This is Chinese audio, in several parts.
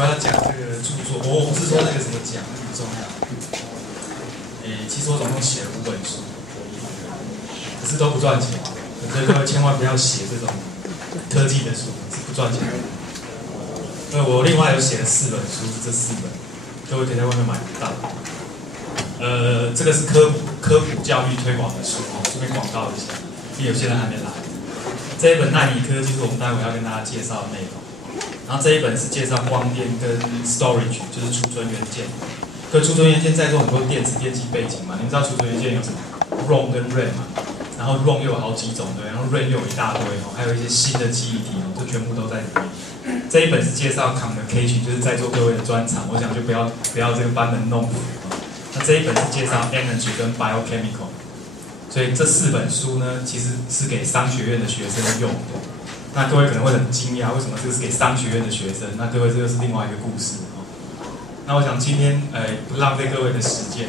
我要讲这个著作，我不是说那个什么奖那么重要。其实我总共写了5本书，可是都不赚钱，所以各位千万不要写这种科技的书，是不赚钱的。因为我另外有写了4本书，是这4本，各位可以在外面买得到。这个是科普教育推广的书哦，顺便广告一下，因为有些人还没来。这一本奈米科技是我们待会要跟大家介绍的内容，然后这一本是介绍光电跟 storage， 就是储存元件。可储存元件在座很多电子电机背景嘛，你们知道储存元件有什么 ROM 跟 RAM 嘛？然后 ROM 又有好几种对，然后 RAM 又有一大堆哦，还有一些新的记忆体哦，这全部都在里面。这一本是介绍 communication， 就是在座各位的专长，我想就不要这个班门弄斧。那这一本是介绍 energy 跟 biochemical， 所以这4本书呢，其实是给商学院的学生用的。那各位可能会很惊讶，为什么这个是给商学院的学生？那各位这个是另外一个故事哦。那我想今天不浪费各位的时间。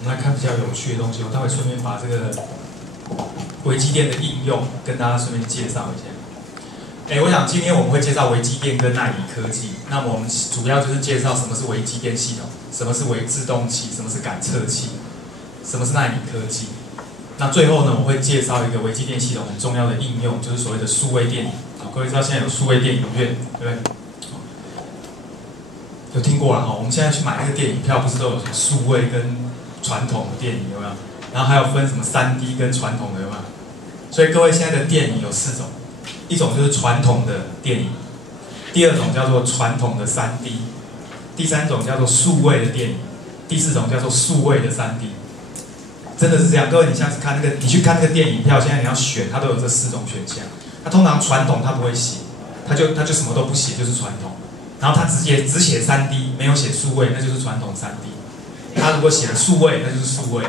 我们来看比较有趣的东西，我待会顺便把这个微机电的应用跟大家顺便介绍一下。我想今天我们会介绍微机电跟奈米科技。那么我们主要就是介绍什么是微机电系统，什么是微制动器，什么是感测器，什么是奈米科技。那最后呢，我会介绍一个微机电系统很重要的应用，就是所谓的数位电影。各位知道现在有数位电影院，对不对？有听过了哈。我们现在去买那个电影票，不是都有什么数位跟传统的电影有没有？然后还有分什么3D 跟传统的有没有？所以各位现在的电影有4种。一种就是传统的电影，第2种叫做传统的3D， 第3种叫做数位的电影，第4种叫做数位的3D。真的是这样，各位，你下次看那个，你去看那个电影票，现在你要选，它都有这4种选项。那通常传统它不会写，它就什么都不写，就是传统。然后它只写3D， 没有写数位，那就是传统3D。它如果写了数位，那就是数位；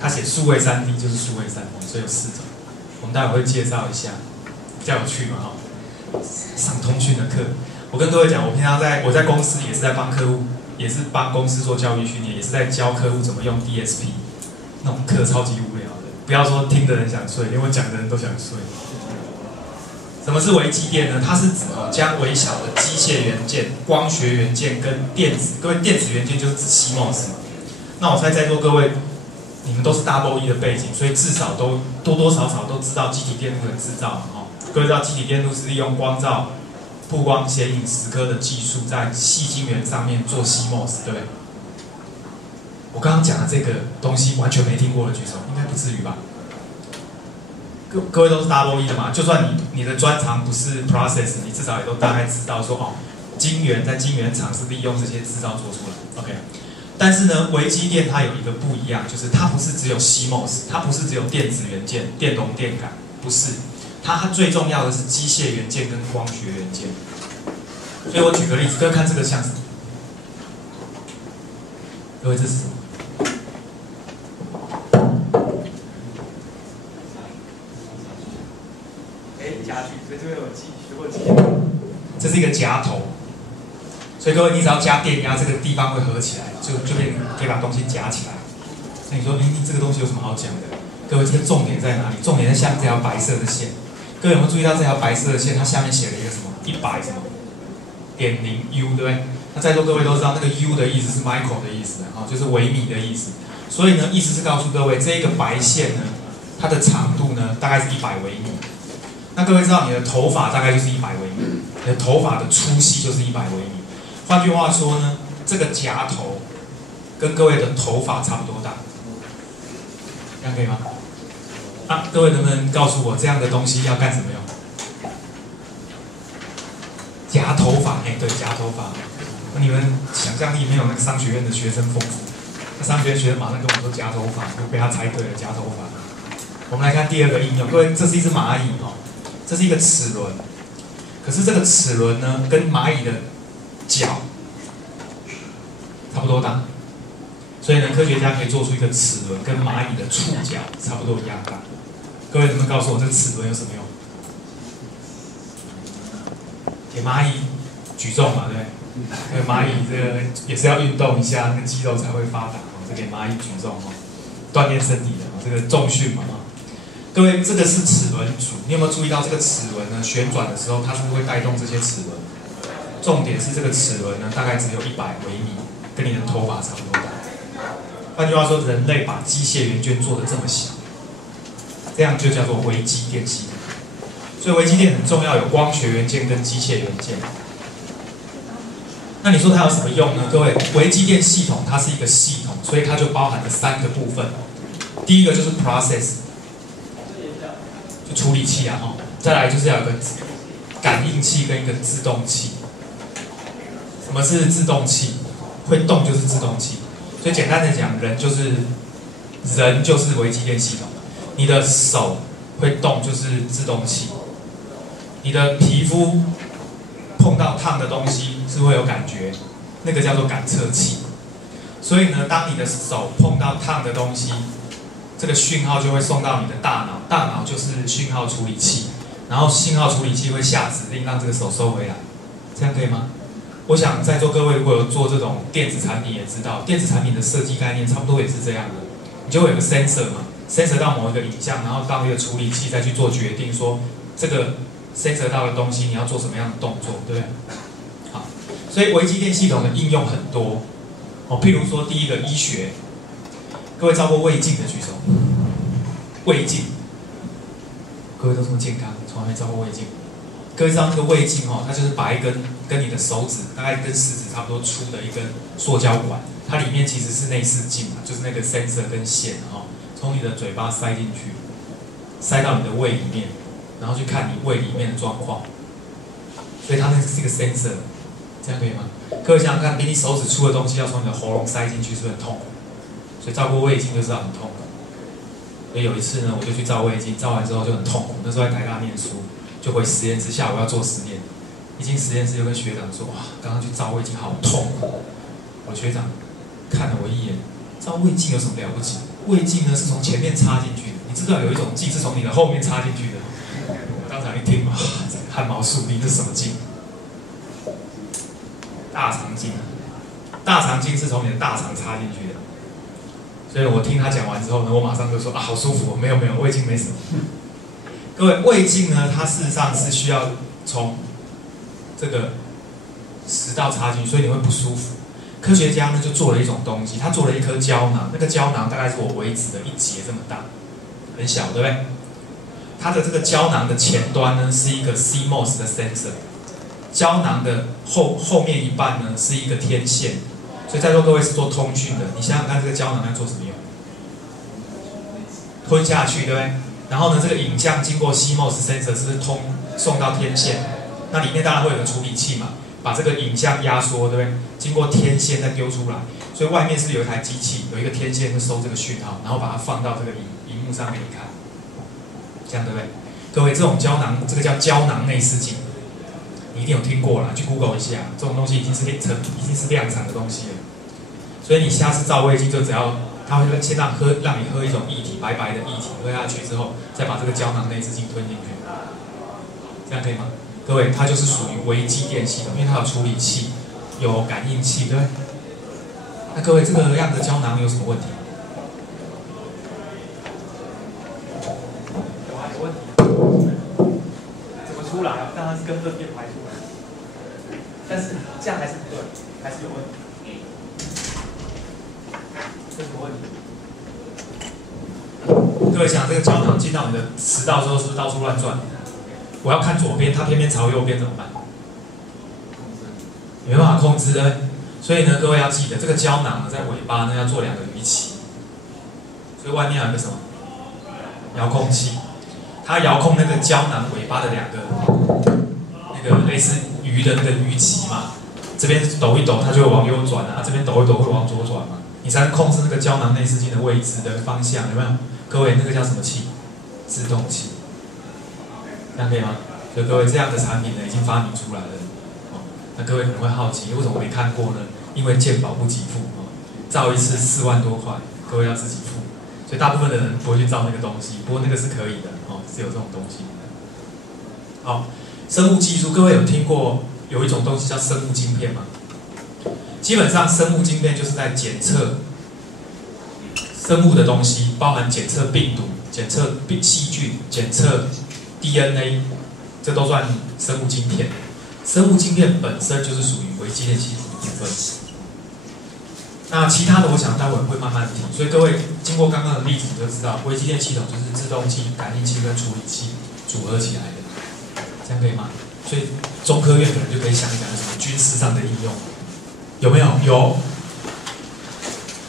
它写数位3D， 就是数位3D。所以有4种，我们待会会介绍一下。比较有趣嘛哈，上通讯的课，我跟各位讲，我平常我在公司也是在帮客户，也是帮公司做教育训练，也是在教客户怎么用 DSP， 那种课超级无聊的，不要说听的人想睡，连我讲的人都想睡。什么是微机电呢？它是指将微小的机械元件、光学元件跟电子，各位电子元件就是指 CMOS 嘛。那我猜在座各位，你们都是 Double E 的背景，所以至少都多多少少都知道基体电路的制造嘛哈。各位知道基体电路是利用光照、曝光、显影蚀刻的技术，在细晶圆上面做 CMOS， 对不对？我刚刚讲的这个东西完全没听过的举手，应该不至于吧？各位都是 Double E 的嘛，就算你的专长不是 process， 你至少也都大概知道说哦，晶圆在晶圆厂是利用这些制造做出来 ，OK。但是呢，微机电它有一个不一样，就是它不是只有 CMOS， 它不是只有电子元件、电容电感，不是。它最重要的是机械元件跟光学元件，所以我举个例子，各位看这个像什么？各位这是什么？夹具，所以这边有学过机。这是一个夹头，所以各位你只要加电压，这个地方会合起来，就可以把东西夹起来。那你说，这个东西有什么好讲的？各位，这个重点在哪里？重点在下面这条白色的线。各位有没有注意到这条白色的线？它下面写了一个什么？100什么.0 U， 对不对？那在座各位都知道，那个 U 的意思是 micro 的意思，就是微米的意思。所以呢，意思是告诉各位，这个白线呢，它的长度呢，大概是100微米。那各位知道，你的头发大概就是100微米，你的头发的粗细就是100微米。换句话说呢，这个夹头跟各位的头发差不多大，这样可以吗？各位能不能告诉我这样的东西要干什么用？夹头发，对，夹头发。你们想象力没有那个商学院的学生丰富。那商学院学生马上跟我说夹头发，就被他猜对了，夹头发。我们来看第2个应用，各位，这是一只蚂蚁哦，这是一个齿轮。可是这个齿轮呢，跟蚂蚁的脚差不多大，所以呢，科学家可以做出一个齿轮跟蚂蚁的触角差不多一样大。各位能不能告诉我这个齿轮有什么用？给蚂蚁举重嘛，对不对？那个蚂蚁这个也是要运动一下，那个肌肉才会发达哦。这给蚂蚁举重哦，锻炼身体的这个重训嘛。各位，这个是齿轮组，你有没有注意到这个齿轮呢？旋转的时候，它是不是会带动这些齿轮？重点是这个齿轮呢，大概只有100微米，跟你的头发差不多大。换句话说，人类把机械元件做得这么小，这样就叫做微机电系统。所以微机电很重要，有光学元件跟机械元件。那你说它有什么用呢？各位，微机电系统它是一个系统，所以它就包含了3个部分。第一个就是 process， 就处理器啊，再来就是要有个感应器跟一个自动器。什么是自动器？会动就是自动器。所以简单的讲，人就是微机电系统。你的手会动就是自动器，你的皮肤碰到烫的东西是会有感觉，那个叫做感测器。所以呢，当你的手碰到烫的东西，这个讯号就会送到你的大脑，大脑就是讯号处理器，然后信号处理器会下指令让这个手收回来，这样可以吗？我想在座各位如果有做这种电子产品，也知道电子产品的设计概念差不多也是这样的，你就会有个 sensor 嘛 ，sensor 到某一个影像，然后到一个处理器再去做决定，说这个 sensor 到的东西你要做什么样的动作，对不对？好，所以微机电系统的应用很多，譬如说第一个医学，各位照过胃镜的举手，胃镜，各位都这么健康，从来没照过胃镜。各位知道那个胃镜它就是把一根跟你的手指大概跟食指差不多粗的一根塑胶管，它里面其实是内视镜，就是那个 sensor 跟线从你的嘴巴塞进去，塞到你的胃里面，然后去看你胃里面的状况。所以它那是一个 sensor， 这样可以吗？各位想想看，比你手指粗的东西要从你的喉咙塞进去，是不是很痛苦？所以照过胃镜就知道很痛苦。所以有一次呢，我就去照胃镜，照完之后就很痛苦。那时候在台大念书。就回实验室，下午要做实验。一进实验室就跟学长说：“哇，刚刚去照胃镜好痛苦。”我学长看了我一眼，照胃镜有什么了不起？胃镜呢是从前面插进去的，你知道有一种镜是从你的后面插进去的。我当场一听，哇，汗毛竖立，这是什么镜？大肠镜。大肠镜是从你的大肠插进去的。所以我听他讲完之后呢，我马上就说：“啊，好舒服，没有，胃镜没什么。”各位，胃镜呢，它事实上是需要从这个食道插进去，所以你会不舒服。科学家呢就做了一种东西，他做了一颗胶囊，那个胶囊大概是我尾指的1节这么大，很小，对不对？它的这个胶囊的前端呢是一个 CMOS 的 sensor， 胶囊的后面一半呢是一个天线，所以在座各位是做通讯的，你想想看，这个胶囊要做什么用？吞下去，对不对？然后呢，这个影像经过 CMOS sensor 是送到天线，那里面当然会有个处理器嘛，把这个影像压缩，对不对？经过天线再丢出来，所以外面是有一台机器，有一个天线会收这个讯号，然后把它放到这个荧幕上给你看，这样对不对？各位，这种胶囊，这个叫胶囊内视镜，你一定有听过啦，去 Google 一下，这种东西已经是量产的东西了。所以你下次照胃镜就只要。它会先让你喝一种液体，白白的液体，喝下去之后，再把这个胶囊内视镜吞进去，这样可以吗？各位，它就是属于微机电系统，因为它有处理器，有感应器，对不对？那各位，这个样的胶囊有什么问题？有问题？怎么出来啊？当然是跟粪便排出来，但是这样还是不对，还是有问题。这什么问题？各位想，这个胶囊进到你的食道之后，是不是到处乱转？我要看左边，它偏偏朝右边怎么办？没办法控制的。所以呢，各位要记得，这个胶囊呢，在尾巴呢要做2个鱼鳍，所以外面有一个什么遥控器，它遥控那个胶囊尾巴的2个那个类似鱼的那个鱼鳍嘛，这边抖一抖，它就会往右转啊，这边抖一抖会往左转嘛。你才能控制那个胶囊内视镜的位置的方向，有没有？各位，那个叫什么器？自动器，这样可以吗？所以各位，这样的产品呢，已经发明出来了。那各位可能会好奇，为什么没看过呢？因为健保不给付，照一次4万多块，各位要自己付，所以大部分的人不会去照那个东西。不过那个是可以的，是有这种东西。好，生物技术，各位有听过有一种东西叫生物晶片吗？基本上，生物晶片就是在检测生物的东西，包含检测病毒、检检测细菌、检测 DNA， 这都算生物晶片。生物晶片本身就是属于微机电系统的部分。那其他的，我想待会会慢慢提。所以各位经过刚刚的例子，你就知道微机电系统就是制动器、感应器跟处理器组合起来的，这样可以吗？所以中科院可能就可以想一想什么军事上的应用，有没有？有。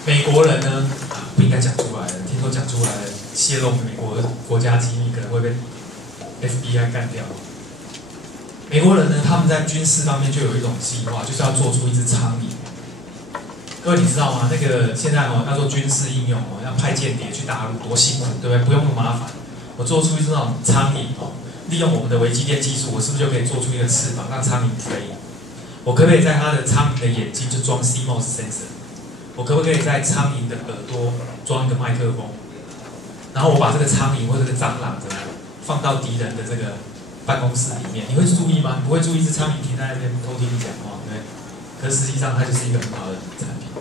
美国人呢，不应该讲出来的，听说讲出来了，泄露美国国家机密，可能会被 FBI 干掉。美国人呢，他们在军事方面就有一种计划，就是要做出一只苍蝇。各位你知道吗？那个现在要做军事应用要派间谍去大陆，多辛苦，对不对？不用那么麻烦。我做出一只那种苍蝇利用我们的微机电技术，我是不是就可以做出一个翅膀让苍蝇飞？我可不可以在它的苍蝇的眼睛就装 CMOS sensor？ 我可不可以在苍蝇的耳朵装一个麦克风？然后我把这个苍蝇或者这个蟑螂怎么样放到敌人的这个办公室里面？你会注意吗？你不会注意一只苍蝇停在那边偷听你讲话，对不对？可是实际上它就是一个很好的产品，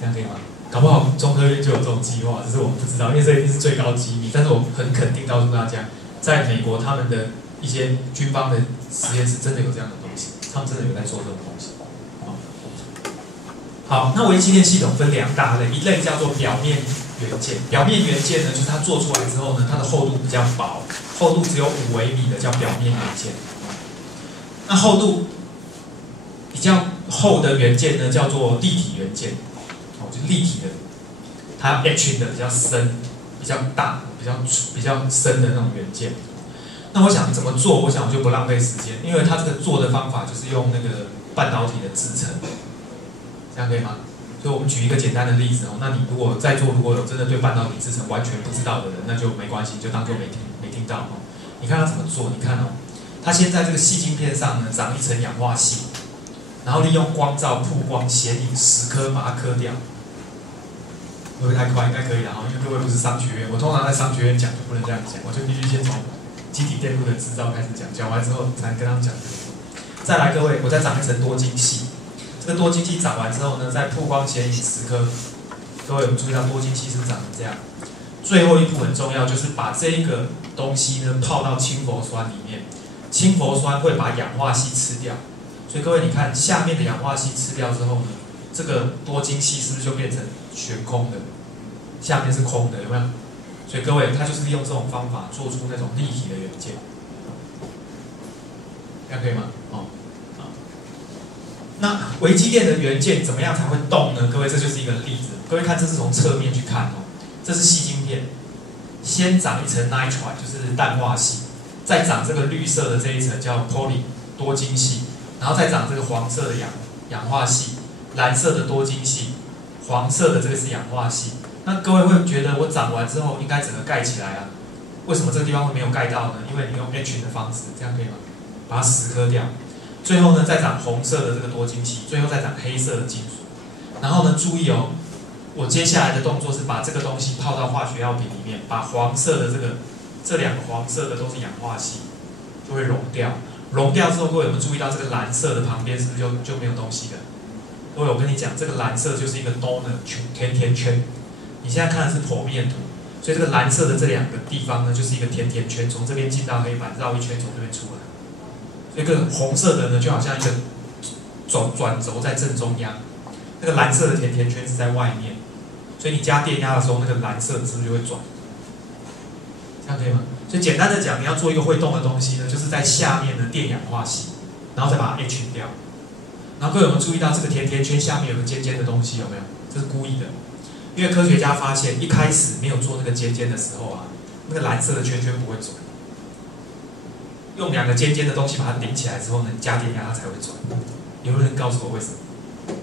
这样可以吗？搞不好中科院就有这种计划，只是我们不知道，因为这一定是最高机密。但是我很肯定告诉大家，在美国他们的一些军方的实验室真的有这样的东西，他们真的有在做这种东西。好，那微机电系统分两大类，一类叫做表面元件。表面元件呢，就是它做出来之后呢，它的厚度比较薄，厚度只有5微米的叫表面元件。那厚度比较厚的元件呢，叫做立体元件，就是立体的，它要 etch 的比较深、比较大、比较深的那种元件。那我想怎么做？我想我就不浪费时间，因为它这个做的方法就是用那个半导体的制程。这样可以吗？所以我们举一个简单的例子那你如果在座如果有真的对半导体制程完全不知道的人，那就没关系，就当做没听到你看他怎么做？你看他先在这个细晶片上呢长一层氧化系，然后利用光照、曝光、显影10颗把它刻掉。会不会太快？应该可以了因为各位不是商学院，我通常在商学院讲就不能这样讲，我就必须先从基体电路的制造开始讲，讲完之后才能跟他们讲。再来，各位，我再长一层多晶系。这个多晶系长完之后呢，再曝光显影10颗。各位有注意到多晶系是不是长成这样？最后一步很重要，就是把这一个东西呢泡到氢氟酸里面。氢氟酸会把氧化系吃掉，所以各位你看下面的氧化系吃掉之后呢，这个多晶系是不是就变成悬空的？下面是空的，有没有？所以各位，它就是利用这种方法做出那种立体的元件，这样可以吗？那微机电的元件怎么样才会动呢？各位，这就是一个例子。各位看，这是从侧面去看这是细晶片，先长一层 nitride， 就是氮化系，再长这个绿色的这一层叫 poly 多晶系，然后再长这个黄色的氧化系，蓝色的多晶系，黄色的这个是氧化系。那各位会觉得我长完之后应该整个盖起来啊？为什么这个地方会没有盖到呢？因为你用 etch 的方式，这样可以吗？把它10颗掉。最后呢，再长红色的这个多晶系，最后再长黑色的金属。然后呢，注意我接下来的动作是把这个东西泡到化学药品里面，把黄色的这两个黄色的都是氧化系，就会溶掉。溶掉之后，各位有没有注意到这个蓝色的旁边是不是就没有东西了？各位，我跟你讲，这个蓝色就是一个 donut 圈，甜甜圈。你现在看的是剖面图，所以这个蓝色的这两个地方呢，就是一个甜甜圈，从这边进到黑板，绕一圈从这边出来。所以这个红色的呢，就好像一个转轴在正中央，那个蓝色的甜甜圈是在外面，所以你加电压的时候，那个蓝色是不是就会转？这样可以吗？所以简单的讲，你要做一个会动的东西呢，就是在下面的电氧化系，然后再把它 etch 掉。然后各位有没有注意到这个甜甜圈下面有个尖尖的东西？有没有？这是故意的，因为科学家发现一开始没有做那个尖尖的时候那个蓝色的圈圈不会转。用2个尖尖的东西把它顶起来之后呢，加电压它才会转。有没有人告诉我为什么？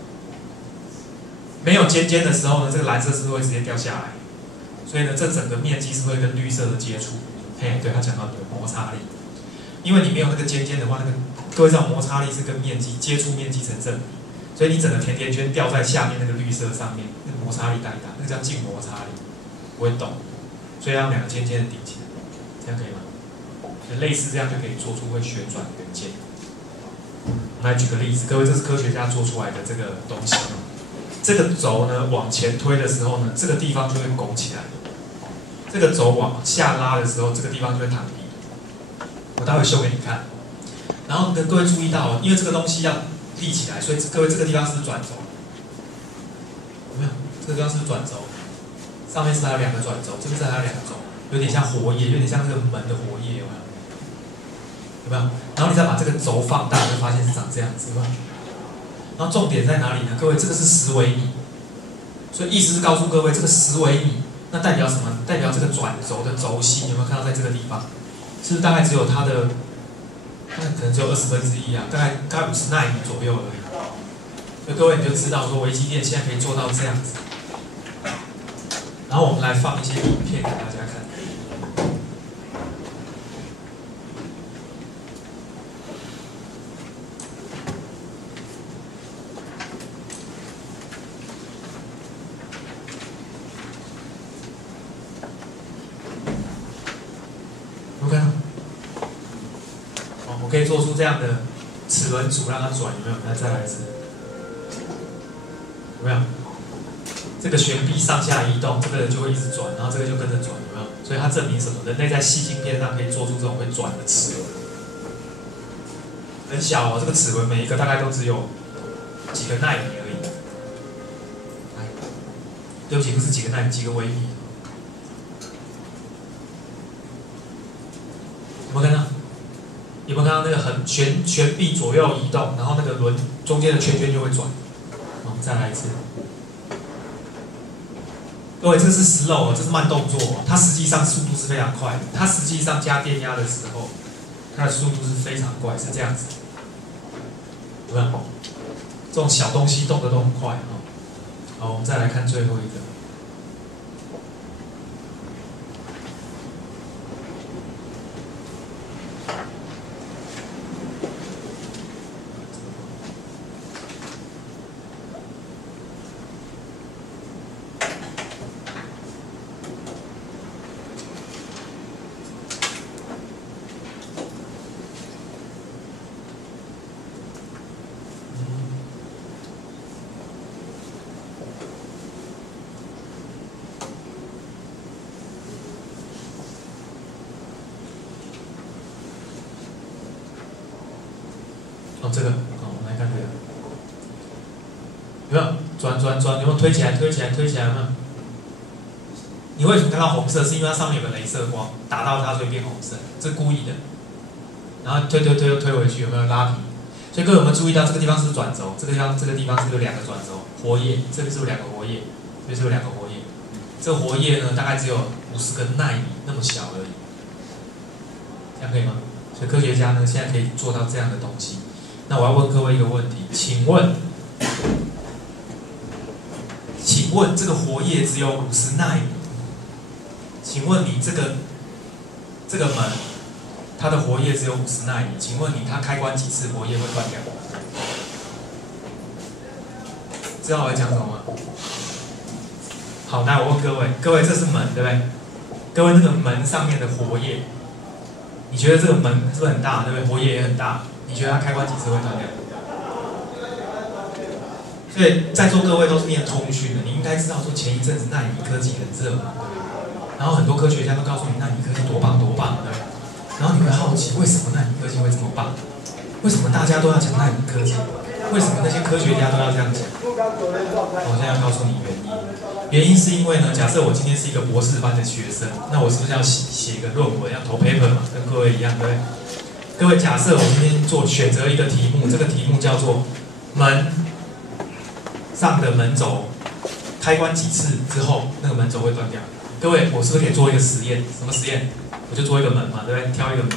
没有尖尖的时候呢，这个蓝色是不是会直接掉下来？所以呢，这整个面积是会跟绿色的接触。对，他讲到有摩擦力，因为你没有那个尖尖的话，各位知道摩擦力是跟面积接触面积成正比，所以你整个甜甜圈掉在下面那个绿色上面，那个摩擦力大一大，那个叫静摩擦力，不会动，所以要2个尖尖的顶起来，这样可以吗？类似这样就可以做出会旋转的元件。我们来举个例子，各位，这是科学家做出来的这个东西。这个轴呢往前推的时候呢，这个地方就会拱起来。这个轴往下拉的时候，这个地方就会躺平。我待会修给你看。然后各位注意到，因为这个东西要立起来，所以各位这个地方是不是转轴？有没有？这个地方是不是转轴？上面是不是还有2个转轴？这边是还有2个轴，有点像活页，有点像那个门的活页，有没有？有没有？然后你再把这个轴放大，就发现是长这样子，有没有？然后重点在哪里呢？各位，这个是10微米，所以意思是告诉各位，这个10微米，那代表什么？代表这个转轴的轴心有没有看到在这个地方？是不是大概只有它的？那可能只有1/20啊，大概50奈米左右而已。所以各位你就知道说，微机电现在可以做到这样子。然后我们来放一些影片给大家看。OK。我可以做出这样的齿轮组让它转，有没有？来，再来一次，有没有？这个悬臂上下移动，这个就会一直转，然后这个就跟着转，有没有？所以它证明什么？人类在细晶片上可以做出这种会转的齿轮，很小哦，这个齿轮每一个大概都只有几个奈米而已。对不起，不是几个奈米，几个微米。有没有看到？有没有看到那个悬臂左右移动，然后那个轮中间的圈圈就会转？好，再来一次。各位，这是 slow 哦，这是慢动作哦，它实际上速度是非常快的。它实际上加电压的时候，它的速度是非常快，是这样子。有没有？这种小东西动得都很快哦。好，我们再来看最后一个。这个，我们来看这个，有没有转？有没有推起来？有没有？你为什么看到红色？是因为它上面有个雷射光打到它，所以变红色，这是故意的。然后推又推回去，有没有拉平？所以各位有没有注意到这个地方是不是转轴？这个地方是不是有2个转轴？活页，这里是不是2个活页？这里是不是2个活页？这个活页呢，大概只有50个奈米那么小而已。这样可以吗？所以科学家呢，现在可以做到这样的东西。那我要问各位一个问题，请问这个活页只有50奈米，请问你这个门，它的活页只有50奈米，请问你它开关几次活页会断掉？知道我在讲什么吗？好，那我问各位这是门对不对？各位那个门上面的活页，你觉得这个门是不是很大，对不对？活页也很大。你觉得它开关几次会断掉？所以在座各位都是念通讯的，你应该知道说前一阵子奈米科技很热嘛，对不对？然后很多科学家都告诉你奈米科技多棒，对不对？然后你会好奇为什么奈米科技会这么棒？为什么大家都要讲奈米科技？为什么那些科学家都要这样讲？我现在要告诉你原因。原因是因为呢，假设我今天是一个博士班的学生，那我是不是要写一个论文，要投 paper 嘛，跟各位一样，对不对？各位，假设我今天选择一个题目，这个题目叫做门上的门轴开关几次之后，那个门轴会断掉。各位，我是不是可以做一个实验？什么实验？我就做一个门嘛，对不对？挑一个门，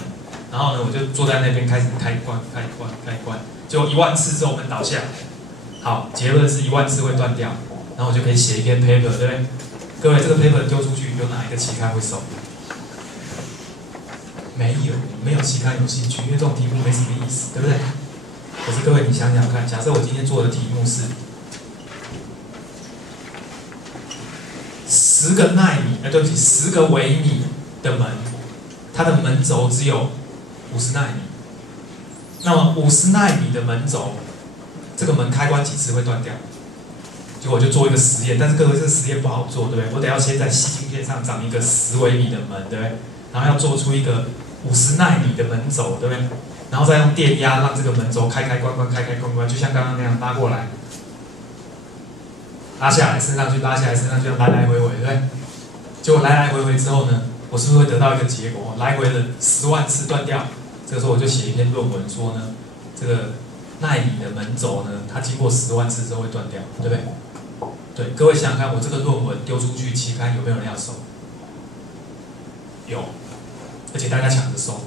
然后呢，我就坐在那边开始开关，结果10000次之后门倒下。好，结论是10000次会断掉，然后我就可以写一篇 paper， 对不对？各位，这个 paper 丢出去，有哪一个期刊会收？没有期刊有兴趣，因为这种题目没什么意思，对不对？可是各位，你想想看，假设我今天做的题目是10个奈米，对不起，10个微米的门，它的门轴只有50奈米。那么50奈米的门轴，这个门开关几次会断掉？结果我就做一个实验，但是各位这个实验不好做，对不对？我得要先在细晶片上长一个10微米的门，对不对？然后要做出一个50奈米的门轴，对不对？然后再用电压让这个门轴开开关关，开开关关，就像刚刚那样拉过来，拉下来升上去，拉下来升上去，来来回回，对不对？结果来来回回之后呢，我是不是会得到一个结果？来回的10万次断掉。这个时候我就写一篇论文说呢，这个奈米的门轴呢，它经过10万次之后会断掉，对不对？对，各位想想看，我这个论文丢出去期刊有没有人要收？有，而且大家抢着收，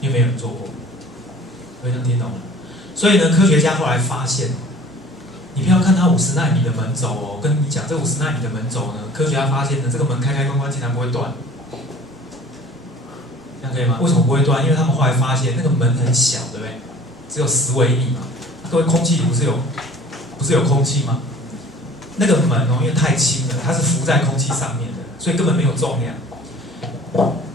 因为没有人做过。各位能听懂吗？所以呢，科学家后来发现，你不要看它50奈米的门轴哦，我跟你讲，这50奈米的门轴呢，科学家发现呢，这个门开开关关竟然不会断。这样可以吗？为什么不会断？因为他们后来发现那个门很小，对不对？只有10微米嘛。各位，空气里不是有空气吗？那个门哦，因为太轻了，它是浮在空气上面的，所以根本没有重量。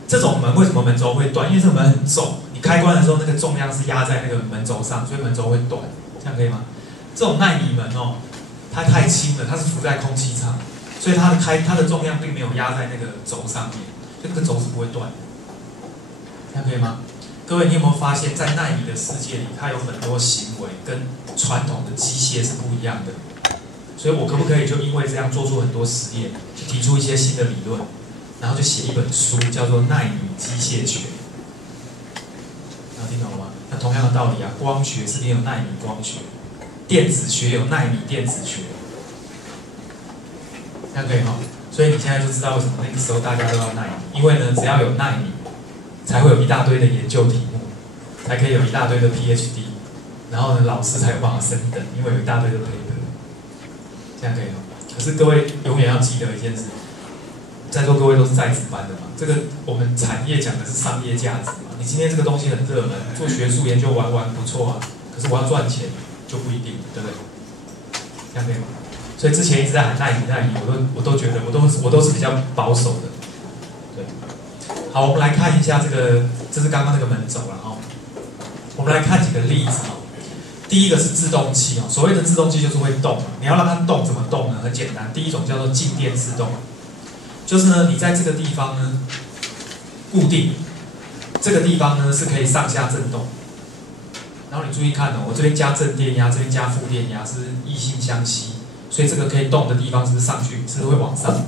这种门为什么门轴会断？因为这个门很重，你开关的时候那个重量是压在那个门轴上，所以门轴会断。这样可以吗？这种奈米门哦，它太轻了，它是浮在空气上，所以它的重量并没有压在那个轴上面，所以那个轴是不会断的。这样可以吗？各位，你有没有发现，在奈米的世界里，它有很多行为跟传统的机械是不一样的？所以我可不可以就因为这样做出很多实验，就提出一些新的理论，然后就写一本书，叫做《奈米机械学》？听懂了吗？那同样的道理啊，光学是有奈米光学，电子学有奈米电子学，这样可以吗？所以你现在就知道为什么那个时候大家都要奈米，因为呢，只要有奈米，才会有一大堆的研究题目，才可以有一大堆的 PhD， 然后呢，老师才有办法升等，因为有一大堆的 paper。这样可以吗？可是各位永远要记得一件事，在座各位都是在职班的嘛，这个我们产业讲的是商业价值嘛。你今天这个东西很热门，做学术研究玩不错啊，可是我要赚钱就不一定，对不对？这样可以吗？所以之前一直在喊奈米，我都觉得我都是比较保守的。对，好，我们来看一下这个，这是刚刚那个门轴了哈。我们来看几个例子哈。第一个是制动器哦，所谓的制动器就是会动，你要让它动，怎么动呢？很简单，第一种叫做静电制动，就是呢，你在这个地方呢固定，这个地方呢是可以上下震动，然后你注意看哦，我这边加正电压，这边加负电压是异性相吸，所以这个可以动的地方是不是上去，是不是会往上？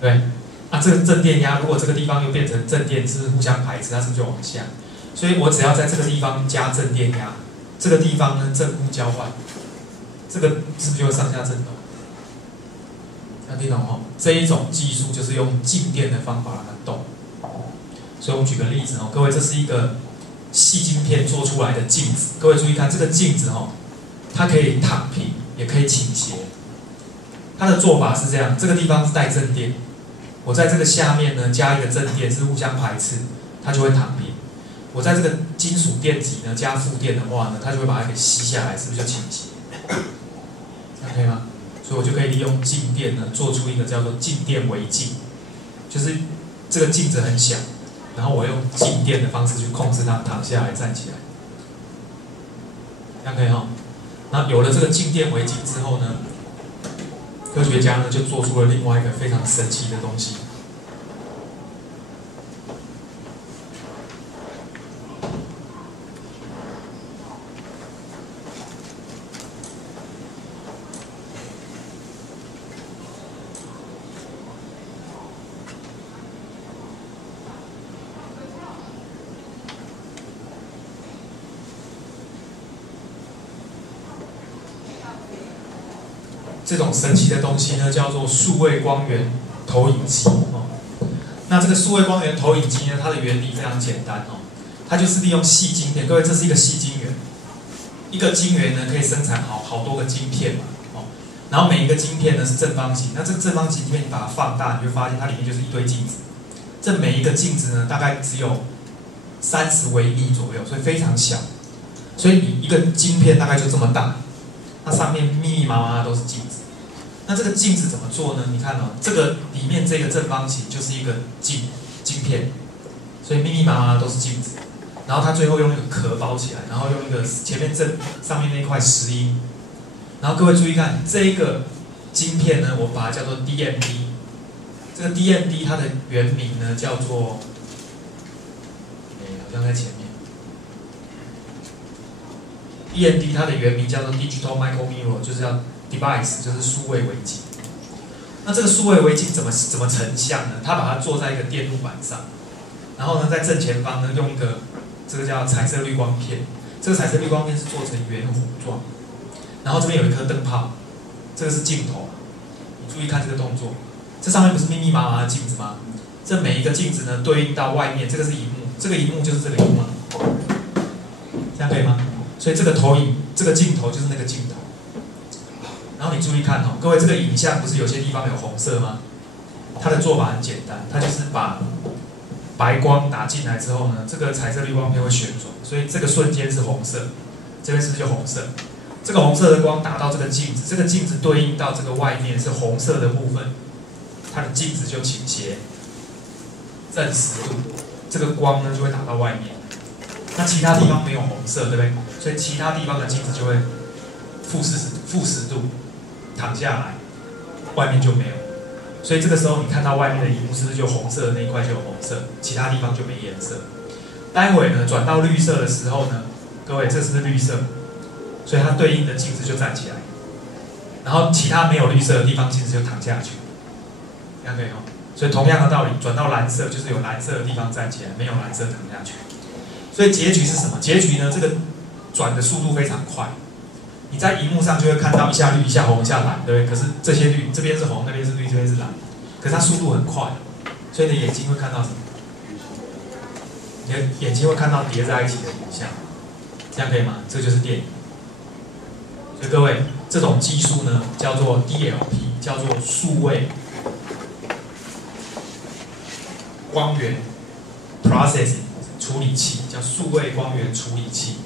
对，那这个正电压如果这个地方又变成正电，是互相排斥，它是不是就往下？所以我只要在这个地方加正电压，这个地方呢正负交换，这个是不是就会上下震动？要听懂哦，这一种技术就是用静电的方法让它动。所以我们举个例子哦，各位，这是一个细晶片做出来的镜子，各位注意看这个镜子哦，它可以躺平，也可以倾斜。它的做法是这样，这个地方是带正电，我在这个下面呢加一个正电，是互相排斥，它就会躺平。我在这个金属电极呢加负电的话呢，它就会把它给吸下来，是不是就倾斜？这样可以吗？所以我就可以利用静电呢做出一个叫做静电微镜，就是这个镜子很小，然后我用静电的方式去控制它躺下来站起来，这样可以哈？那有了这个静电微镜之后呢，科学家呢就做出了另外一个非常神奇的东西。这种神奇的东西呢，叫做数位光源投影机哦。那这个数位光源投影机呢，它的原理非常简单哦，它就是利用细晶片。各位，这是一个细晶圆，一个晶圆呢可以生产好多个晶片嘛哦。然后每一个晶片呢是正方形，那这个正方形晶片你把它放大，你就发现它里面就是一堆镜子。这每一个镜子呢，大概只有30微米左右，所以非常小。所以你一个晶片大概就这么大。它上面密密麻麻都是镜子，那这个镜子怎么做呢？你看哦，这个里面这个正方形就是一个晶片，所以密密麻麻都是镜子。然后它最后用一个壳包起来，然后用一个前面上面那块石英然后各位注意看这一个晶片呢，我把它叫做 DMD。这个 DMD 它的原名呢叫做，好像在前面。DMD 它的原名叫做 Digital Micro Mirror， 就是要 device， 就是数位微镜。那这个数位微镜怎么成像呢？它把它做在一个电路板上，然后呢，在正前方呢用一个这个叫彩色滤光片，这个彩色滤光片是做成圆弧状，然后这边有一颗灯泡，这个是镜头。你注意看这个动作，这上面不是密密麻麻的镜子吗？这每一个镜子呢对应到外面，这个是萤幕，这个萤幕就是这个萤幕，这样可以吗？所以这个投影，这个镜头就是那个镜头。然后你注意看哦，各位这个影像不是有些地方有红色吗？它的做法很简单，它就是把白光打进来之后呢，这个彩色滤光片会旋转，所以这个瞬间是红色，这边是不是就红色？这个红色的光打到这个镜子，这个镜子对应到这个外面是红色的部分，它的镜子就倾斜正10度，这个光呢就会打到外面。那其他地方没有红色，对不对？所以其他地方的镜子就会负10度躺下来，外面就没有。所以这个时候你看到外面的萤幕是不是就红色的那一块就有红色，其他地方就没颜色。待会呢转到绿色的时候呢，各位这是绿色，所以它对应的镜子就站起来，然后其他没有绿色的地方镜子就躺下去，这样可以哦。所以同样的道理，转到蓝色就是有蓝色的地方站起来，没有蓝色躺下去。所以结局是什么？结局呢？这个转的速度非常快，你在荧幕上就会看到一下绿一下红一下蓝，对不对？可是这些绿这边是红，那边是绿，这边是蓝，可是它速度很快，所以你的眼睛会看到什么？你的眼睛会看到叠在一起的影像，这样可以吗？这就是电影。所以各位，这种技术呢叫做 DLP， 叫做数位光源 processing 处理器，叫数位光源处理器。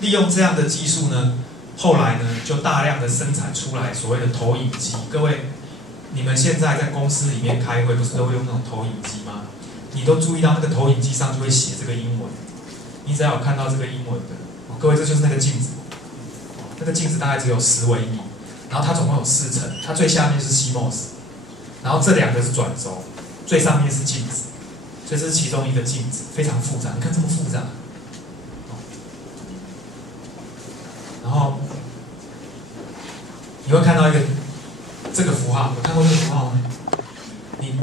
利用这样的技术呢，后来呢就大量的生产出来所谓的投影机。各位，你们现在在公司里面开会，不是都会用那种投影机吗？你都注意到那个投影机上就会写这个英文，你只要有看到这个英文的，各位这就是那个镜子，那个镜子大概只有10微米，然后它总共有4层，它最下面是 CMOS， 然后这2个是转轴，最上面是镜子，所以这是其中一个镜子，非常复杂。你看这么复杂，然后你会看到一个这个符号，有看过这个符号吗？你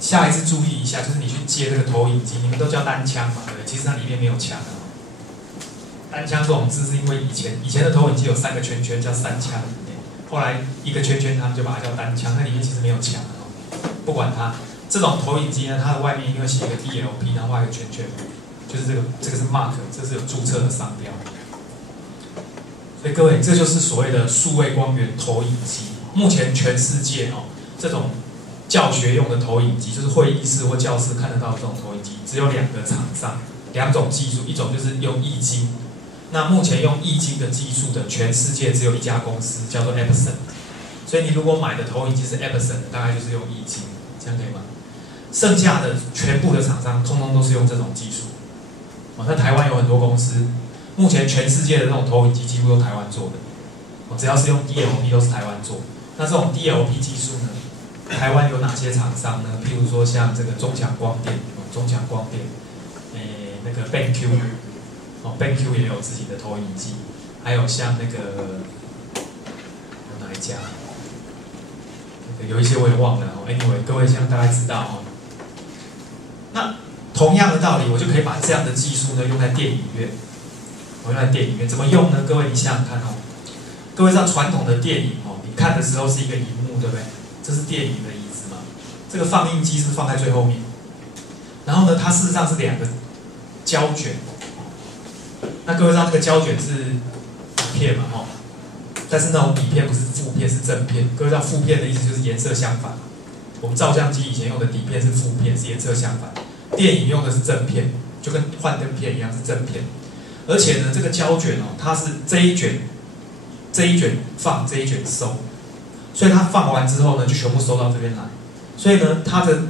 下一次注意一下，就是你去接这个投影机，你们都叫单枪嘛，对不对？其实它里面没有枪的。单枪这种字是因为以前的投影机有3个圈圈叫3枪，后来一个圈圈他们就把它叫单枪，那里面其实没有枪哦。不管它，这种投影机呢，它的外面一定会写一个 DLP， 然后画一个圈圈，就是这个是 mark， 这是有注册的商标。所以各位，这就是所谓的数位光源投影机。目前全世界哦，这种教学用的投影机，就是会议室或教室看得到的这种投影机，只有2个厂商，2种技术，一种就是用液晶。那目前用液晶的技术的，全世界只有一家公司，叫做 Epson。所以你如果买的投影机是 Epson， 大概就是用液晶，这样可以吗？剩下的全部的厂商，通通都是用这种技术。那台湾有很多公司，目前全世界的这种投影机几乎都台湾做的。只要是用 DLP 都是台湾做。那这种 DLP 技术呢，台湾有哪些厂商呢？譬如说像这个中强光电，那个 BenQ。BenQ 也有自己的投影机，还有像那个有哪一家？有一些我也忘了哦。Anyway， 各位现在大概知道哦。那同样的道理，我就可以把这样的技术呢用在电影院。我用在电影院怎么用呢？各位你想想看哦。各位知道传统的电影哦，你看的时候是一个荧幕，对不对？这是电影的椅子嘛。这个放映机是放在最后面，然后呢，它事实上是2个胶卷。那各位知道那个胶卷是底片嘛？吼，但是那种底片不是负片，是正片。各位知道负片的意思就是颜色相反。我们照相机以前用的底片是负片，是颜色相反。电影用的是正片，就跟幻灯片一样是正片。而且呢，这个胶卷哦，它是这一卷放，这一卷收，所以它放完之后呢，就全部收到这边来。所以呢，它的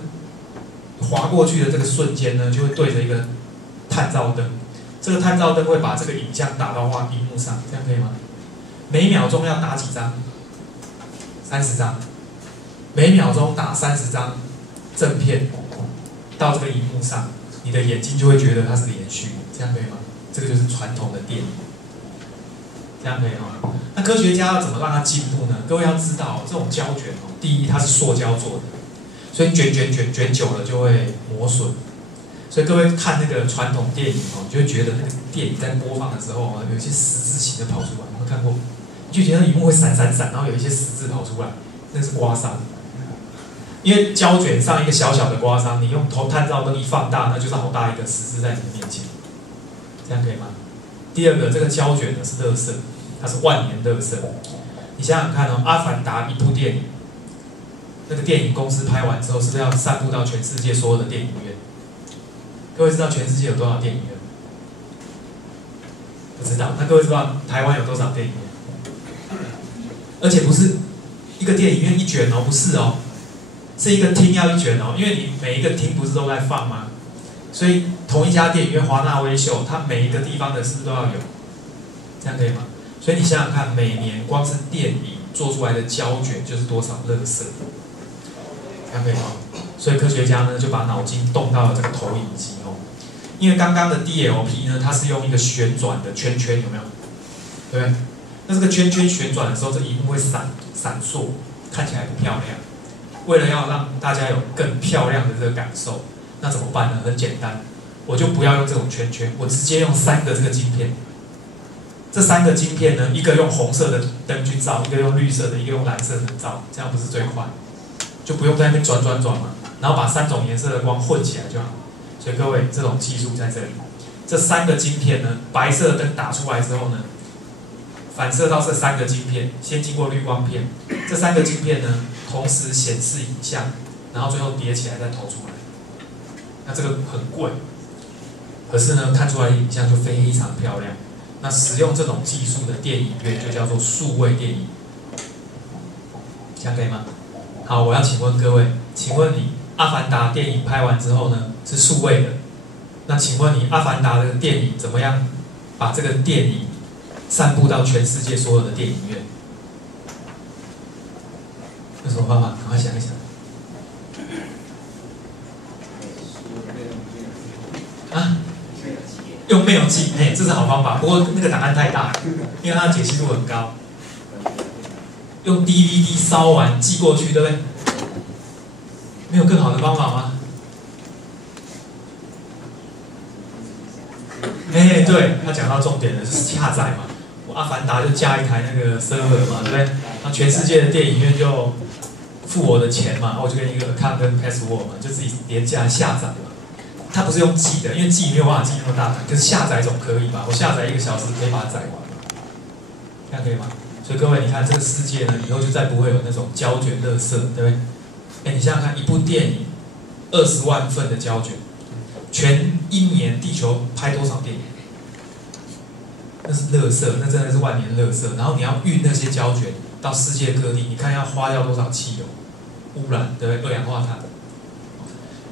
滑过去的这个瞬间呢，就会对着一个探照灯。这个探照灯会把这个影像打到荧幕上，这样可以吗？每秒钟要打几张？30张，每秒钟打30张正片到这个荧幕上，你的眼睛就会觉得它是连续的，这样可以吗？这个就是传统的电影，这样可以吗？那科学家要怎么让它进步呢？各位要知道，这种胶卷哦，第一它是塑胶做的，所以卷久了就会磨损。所以各位看那个传统电影哦，你就会觉得那个电影在播放的时候哦，有一些十字形的跑出来，有没有看过？你就觉得荧幕会闪，然后有一些十字跑出来，那是刮伤。因为胶卷上一个小小的刮伤，你用探照灯一放大，那就是好大一个十字在你的面前，这样可以吗？第二个，这个胶卷呢是垃圾，它是万年垃圾。你想想看哦，《阿凡达》一部电影，那个电影公司拍完之后，是不是要散布到全世界所有的电影院？各位知道全世界有多少电影院？不知道。那各位知道台湾有多少电影院？而且不是一个电影院一卷哦，不是哦，是一个厅要一卷哦，因为你每一个厅不是都在放吗？所以同一家电影院华纳威秀，它每一个地方的是不是都要有？这样可以吗？所以你想想看，每年光是电影做出来的胶卷就是多少垃圾？这样可以吗？所以科学家呢就把脑筋动到了这个投影机哦，因为刚刚的 DLP 呢，它是用一个旋转的圈圈，有没有？对不对？那这个圈圈旋转的时候，这荧幕会闪烁，看起来不漂亮。为了要让大家有更漂亮的这个感受，那怎么办呢？很简单，我就不要用这种圈圈，我直接用3个这个晶片。这3个晶片呢，一个用红色的灯去照，一个用绿色的，一个用蓝色的照，这样不是最快？就不用在那边转嘛，然后把3种颜色的光混起来就好。所以各位，这种技术在这里。这3个晶片呢，白色的灯打出来之后呢，反射到这3个晶片，先经过滤光片，这3个晶片呢，同时显示影像，然后最后叠起来再投出来。那这个很贵，可是呢，看出来的影像就非常漂亮。那使用这种技术的电影院就叫做数位电影，这样可以吗？好，我要请问各位，请问你《阿凡达》电影拍完之后呢，是数位的，那请问你《阿凡达》的电影怎么样把这个电影散布到全世界所有的电影院？有什么办法？赶快想一想。啊？用没有记，哎，这是好方法。不过那个档案太大，因为它的解析度很高。用 DVD 烧完寄过去，对不对？没有更好的方法吗？哎，对，他讲到重点了，就是下载嘛。我阿凡达就加一台那个 server 嘛，对不对？那全世界的电影院就付我的钱嘛，我就跟一个 account 跟 password 嘛，就自己连加下载嘛。它不是用寄的，因为寄没有办法寄那么大台，可是下载总可以吧？我下载1个小时可以把它载完，这样可以吗？所以各位，你看这个世界呢，以后就再不会有那种胶卷垃圾，对不对？哎，你想想看，一部电影20万份的胶卷，全1年地球拍多少电影？那是垃圾，那真的是万年垃圾。然后你要运那些胶卷到世界各地，你看要花掉多少汽油、污染，对不对？2氧化碳。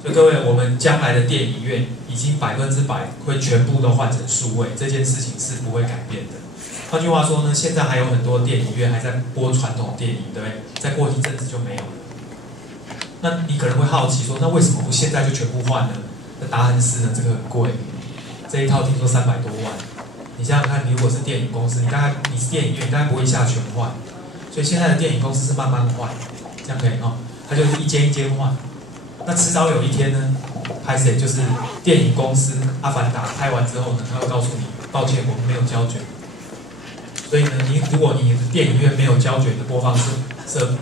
所以各位，我们将来的电影院已经100%会全部都换成数位，这件事情是不会改变的。换句话说呢，现在还有很多电影院还在播传统电影，对不对？再过一阵子就没有了。那你可能会好奇说，那为什么不现在就全部换呢？那答案是呢，这个很贵，这一套听说300多万。你想想看，你如果是电影公司，你是电影院，你大概不会一下全换。所以现在的电影公司是慢慢换，这样可以哦，它就是一间一间换。那迟早有一天呢，拍谁就是电影公司《阿凡达》拍完之后呢，他会告诉你，抱歉，我们没有胶卷。所以呢，如果你的电影院没有胶卷的播放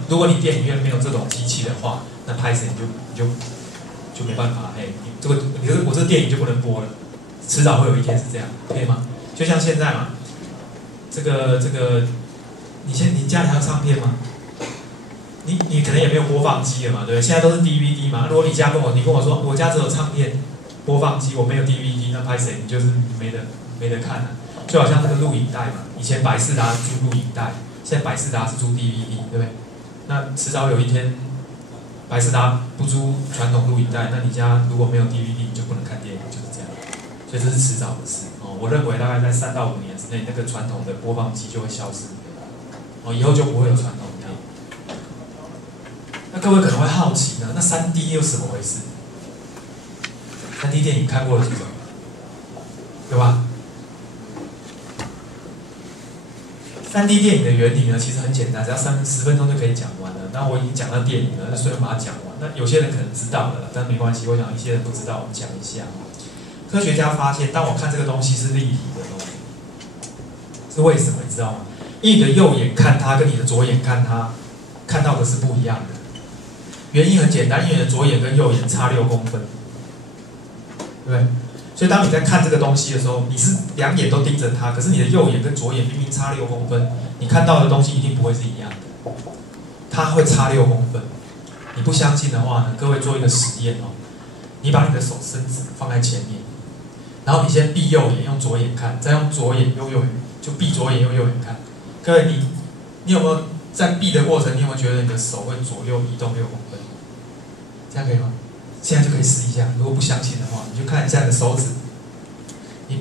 如果你电影院没有这种机器的话，那拍谁你就没办法，哎，我这个电影就不能播了，迟早会有一天是这样，可以吗？就像现在嘛，这个，你家里还有唱片吗？你可能也没有播放机了嘛，对不对？现在都是 DVD 嘛。如果你跟我说我家只有唱片播放机，我没有 DVD， 那拍谁你就是没得看了。就好像这个录影带嘛，以前百视达租录影带，现在百视达是租 DVD， 对不对？那迟早有一天，百视达不租传统录影带，那你家如果没有 DVD， 你就不能看电影，就是这样。所以这是迟早的事哦。我认为大概在3到5年之内，那个传统的播放机就会消失。以后就不会有传统电影。那各位可能会好奇呢，那3D 又是怎么回事？3D 电影看过了几种？有吧？3D 电影的原理呢，其实很简单，只要10分钟就可以讲完了。那我已经讲到电影了，就顺便把它讲完。那有些人可能知道了，但没关系，我想一些人不知道，我们讲一下。科学家发现，当我看这个东西是立体的东西，是为什么？你知道吗？因为你的右眼看它，跟你的左眼看它，看到的是不一样的。原因很简单，因为你的左眼跟右眼差6公分，对不对？所以当你在看这个东西的时候，你是2眼都盯着它，可是你的右眼跟左眼明明差6公分，你看到的东西一定不会是一样的，它会差6公分。你不相信的话呢，各位做一个实验哦，你把你的手伸直放在前面，然后你先闭右眼，用左眼看，再用左眼用右眼，就闭左眼用右眼看。各位你有没有在闭的过程，你有没有觉得你的手会左右移动6公分？这样可以吗？现在就可以试一下。如果不相信的话，你就看一下你的手指，你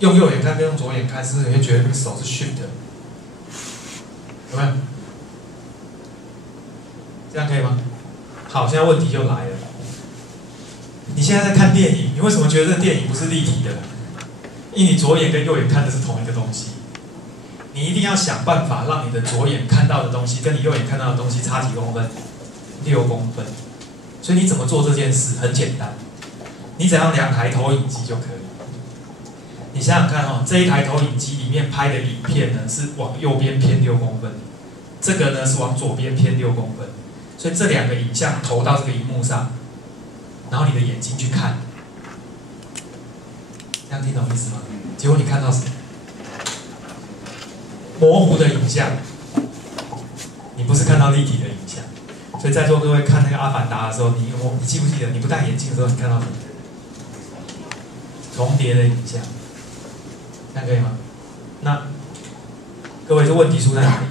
用右眼看跟用左眼看，是不是你会觉得那个手是 shift 的？有没有？这样可以吗？好，现在问题就来了。你现在在看电影，你为什么觉得这个电影不是立体的？因为你左眼跟右眼看的是同一个东西。你一定要想办法让你的左眼看到的东西跟你右眼看到的东西差几公分？6公分。所以你怎么做这件事？很简单，你只要2台投影机就可以。你想想看哦，这一台投影机里面拍的影片呢是往右边偏6公分，这个呢是往左边偏6公分，所以这2个影像投到这个荧幕上，然后你的眼睛去看，这样听懂意思吗？结果你看到什么？模糊的影像，你不是看到立体的影像。所以在座各位看那个《阿凡达》的时候，你记不记得？你不戴眼镜的时候，你看到什么？重叠的影像，这样可以吗？那各位，这问题出在哪里？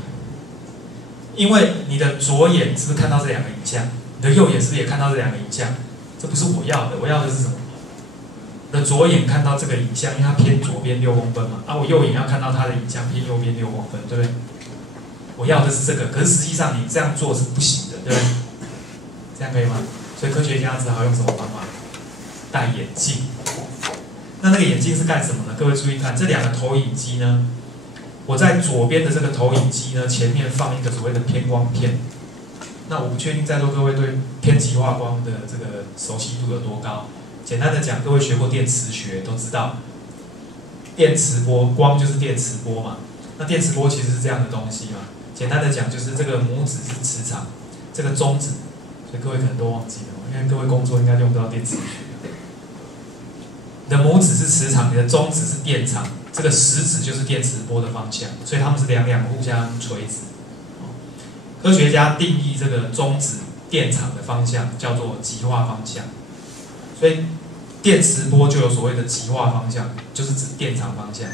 因为你的左眼是不是看到这2个影像？你的右眼是不是也看到这2个影像？这不是我要的，我要的是什么？我的左眼看到这个影像，因为它偏左边6公分嘛，我右眼要看到它的影像偏右边6公分，对不对？我要的是这个，可是实际上你这样做是不行的，对不对？这样可以吗？所以科学家只好用什么方法？戴眼镜。那个眼镜是干什么呢？各位注意看，这2个投影机呢，我在左边的这个投影机呢，前面放一个所谓的偏光片。那我不确定在座各位对偏极化光的这个熟悉度有多高。简单的讲，各位学过电磁学都知道，电磁波光就是电磁波嘛。那电磁波其实是这样的东西嘛。简单的讲，就是这个拇指是磁场，这个中指，所以各位可能都忘记了，因为各位工作应该用不到电磁学。你的拇指是磁场，你的中指是电场，这个食指就是电磁波的方向，所以它们是两互相垂直。科学家定义这个中指电场的方向叫做极化方向，所以电磁波就有所谓的极化方向，就是指电场方向。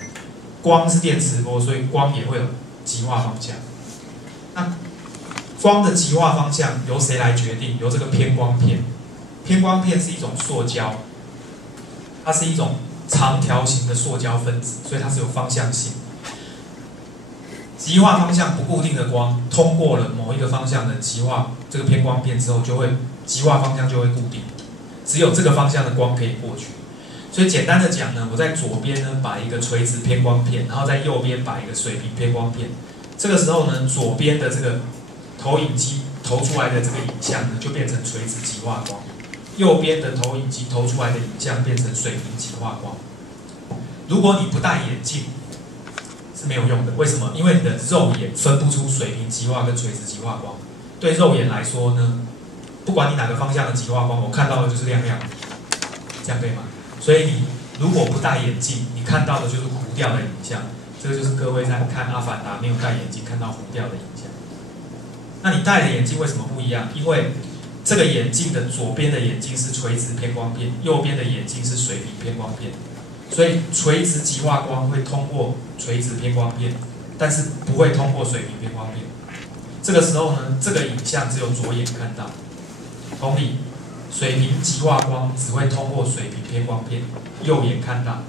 光是电磁波，所以光也会有极化方向。那光的极化方向由谁来决定？由这个偏光片。偏光片是一种塑胶，它是一种长条形的塑胶分子，所以它是有方向性。极化方向不固定的光通过了某一个方向的极化这个偏光片之后，极化方向就会固定，只有这个方向的光可以过去。所以简单的讲呢，我在左边呢摆一个垂直偏光片，然后在右边摆一个水平偏光片。这个时候呢，左边的这个投影机投出来的这个影像呢，就变成垂直极化光；右边的投影机投出来的影像变成水平极化光。如果你不戴眼镜是没有用的，为什么？因为你的肉眼分不出水平极化跟垂直极化光。对肉眼来说呢，不管你哪个方向的极化光，我看到的就是亮亮的，这样可以吗？所以你如果不戴眼镜，你看到的就是糊掉的影像。这个就是各位在看《阿凡达》没有戴眼镜看到糊掉的影像。那你戴的眼镜为什么不一样？因为这个眼镜的左边的眼镜是垂直偏光片，右边的眼镜是水平偏光片。所以垂直极化光会通过垂直偏光片，但是不会通过水平偏光片。这个时候呢，这个影像只有左眼看到。同理，水平极化光只会通过水平偏光片，右眼看到，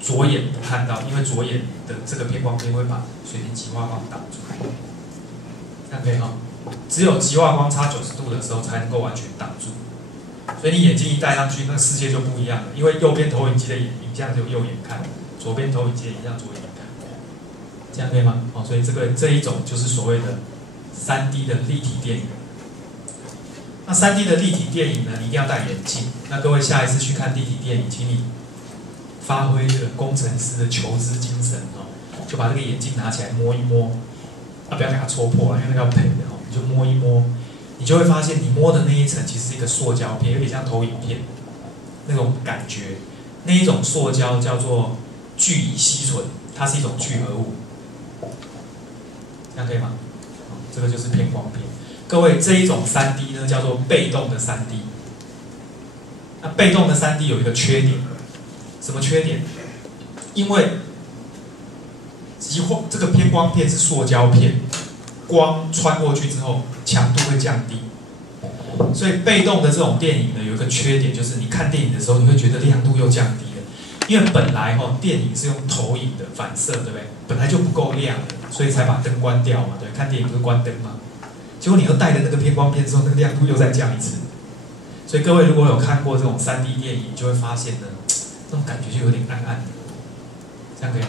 左眼不看到，因为左眼的这个偏光片会把水平极化光挡住。这样可以哈。只有极化光差90度的时候才能够完全挡住，所以你眼镜一戴上去，那个世界就不一样了。因为右边投影机的影像就右眼看，左边投影机的影像左眼看，这样可以吗？哦，所以这一种就是所谓的3D 的立体电影。那3D 的立体电影呢，你一定要戴眼镜。那各位下一次去看立体电影，请你发挥这个工程师的求知精神哦，就把这个眼镜拿起来摸一摸，不要给它戳破了，因为那个要赔的哦。你就摸一摸，你就会发现你摸的那一层其实是一个塑胶片，有点像投影片那种感觉。那一种塑胶叫做聚乙烯醇，它是一种聚合物。这样可以吗？这个就是偏光片。各位，这一种3D 呢叫做被动的3D。那被动的3D 有一个缺点，什么缺点？因为这个偏光片是塑胶片，光穿过去之后强度会降低，所以被动的这种电影呢有一个缺点，就是你看电影的时候你会觉得亮度又降低了，因为本来电影是用投影的反射，对不对？本来就不够亮的，所以才把灯关掉嘛，对，看电影不是关灯吗？结果你又带着那个偏光片之后，那个亮度又再降一次。所以各位如果有看过这种3D 电影，就会发现呢，这种感觉就有点暗暗的，这样可以吗？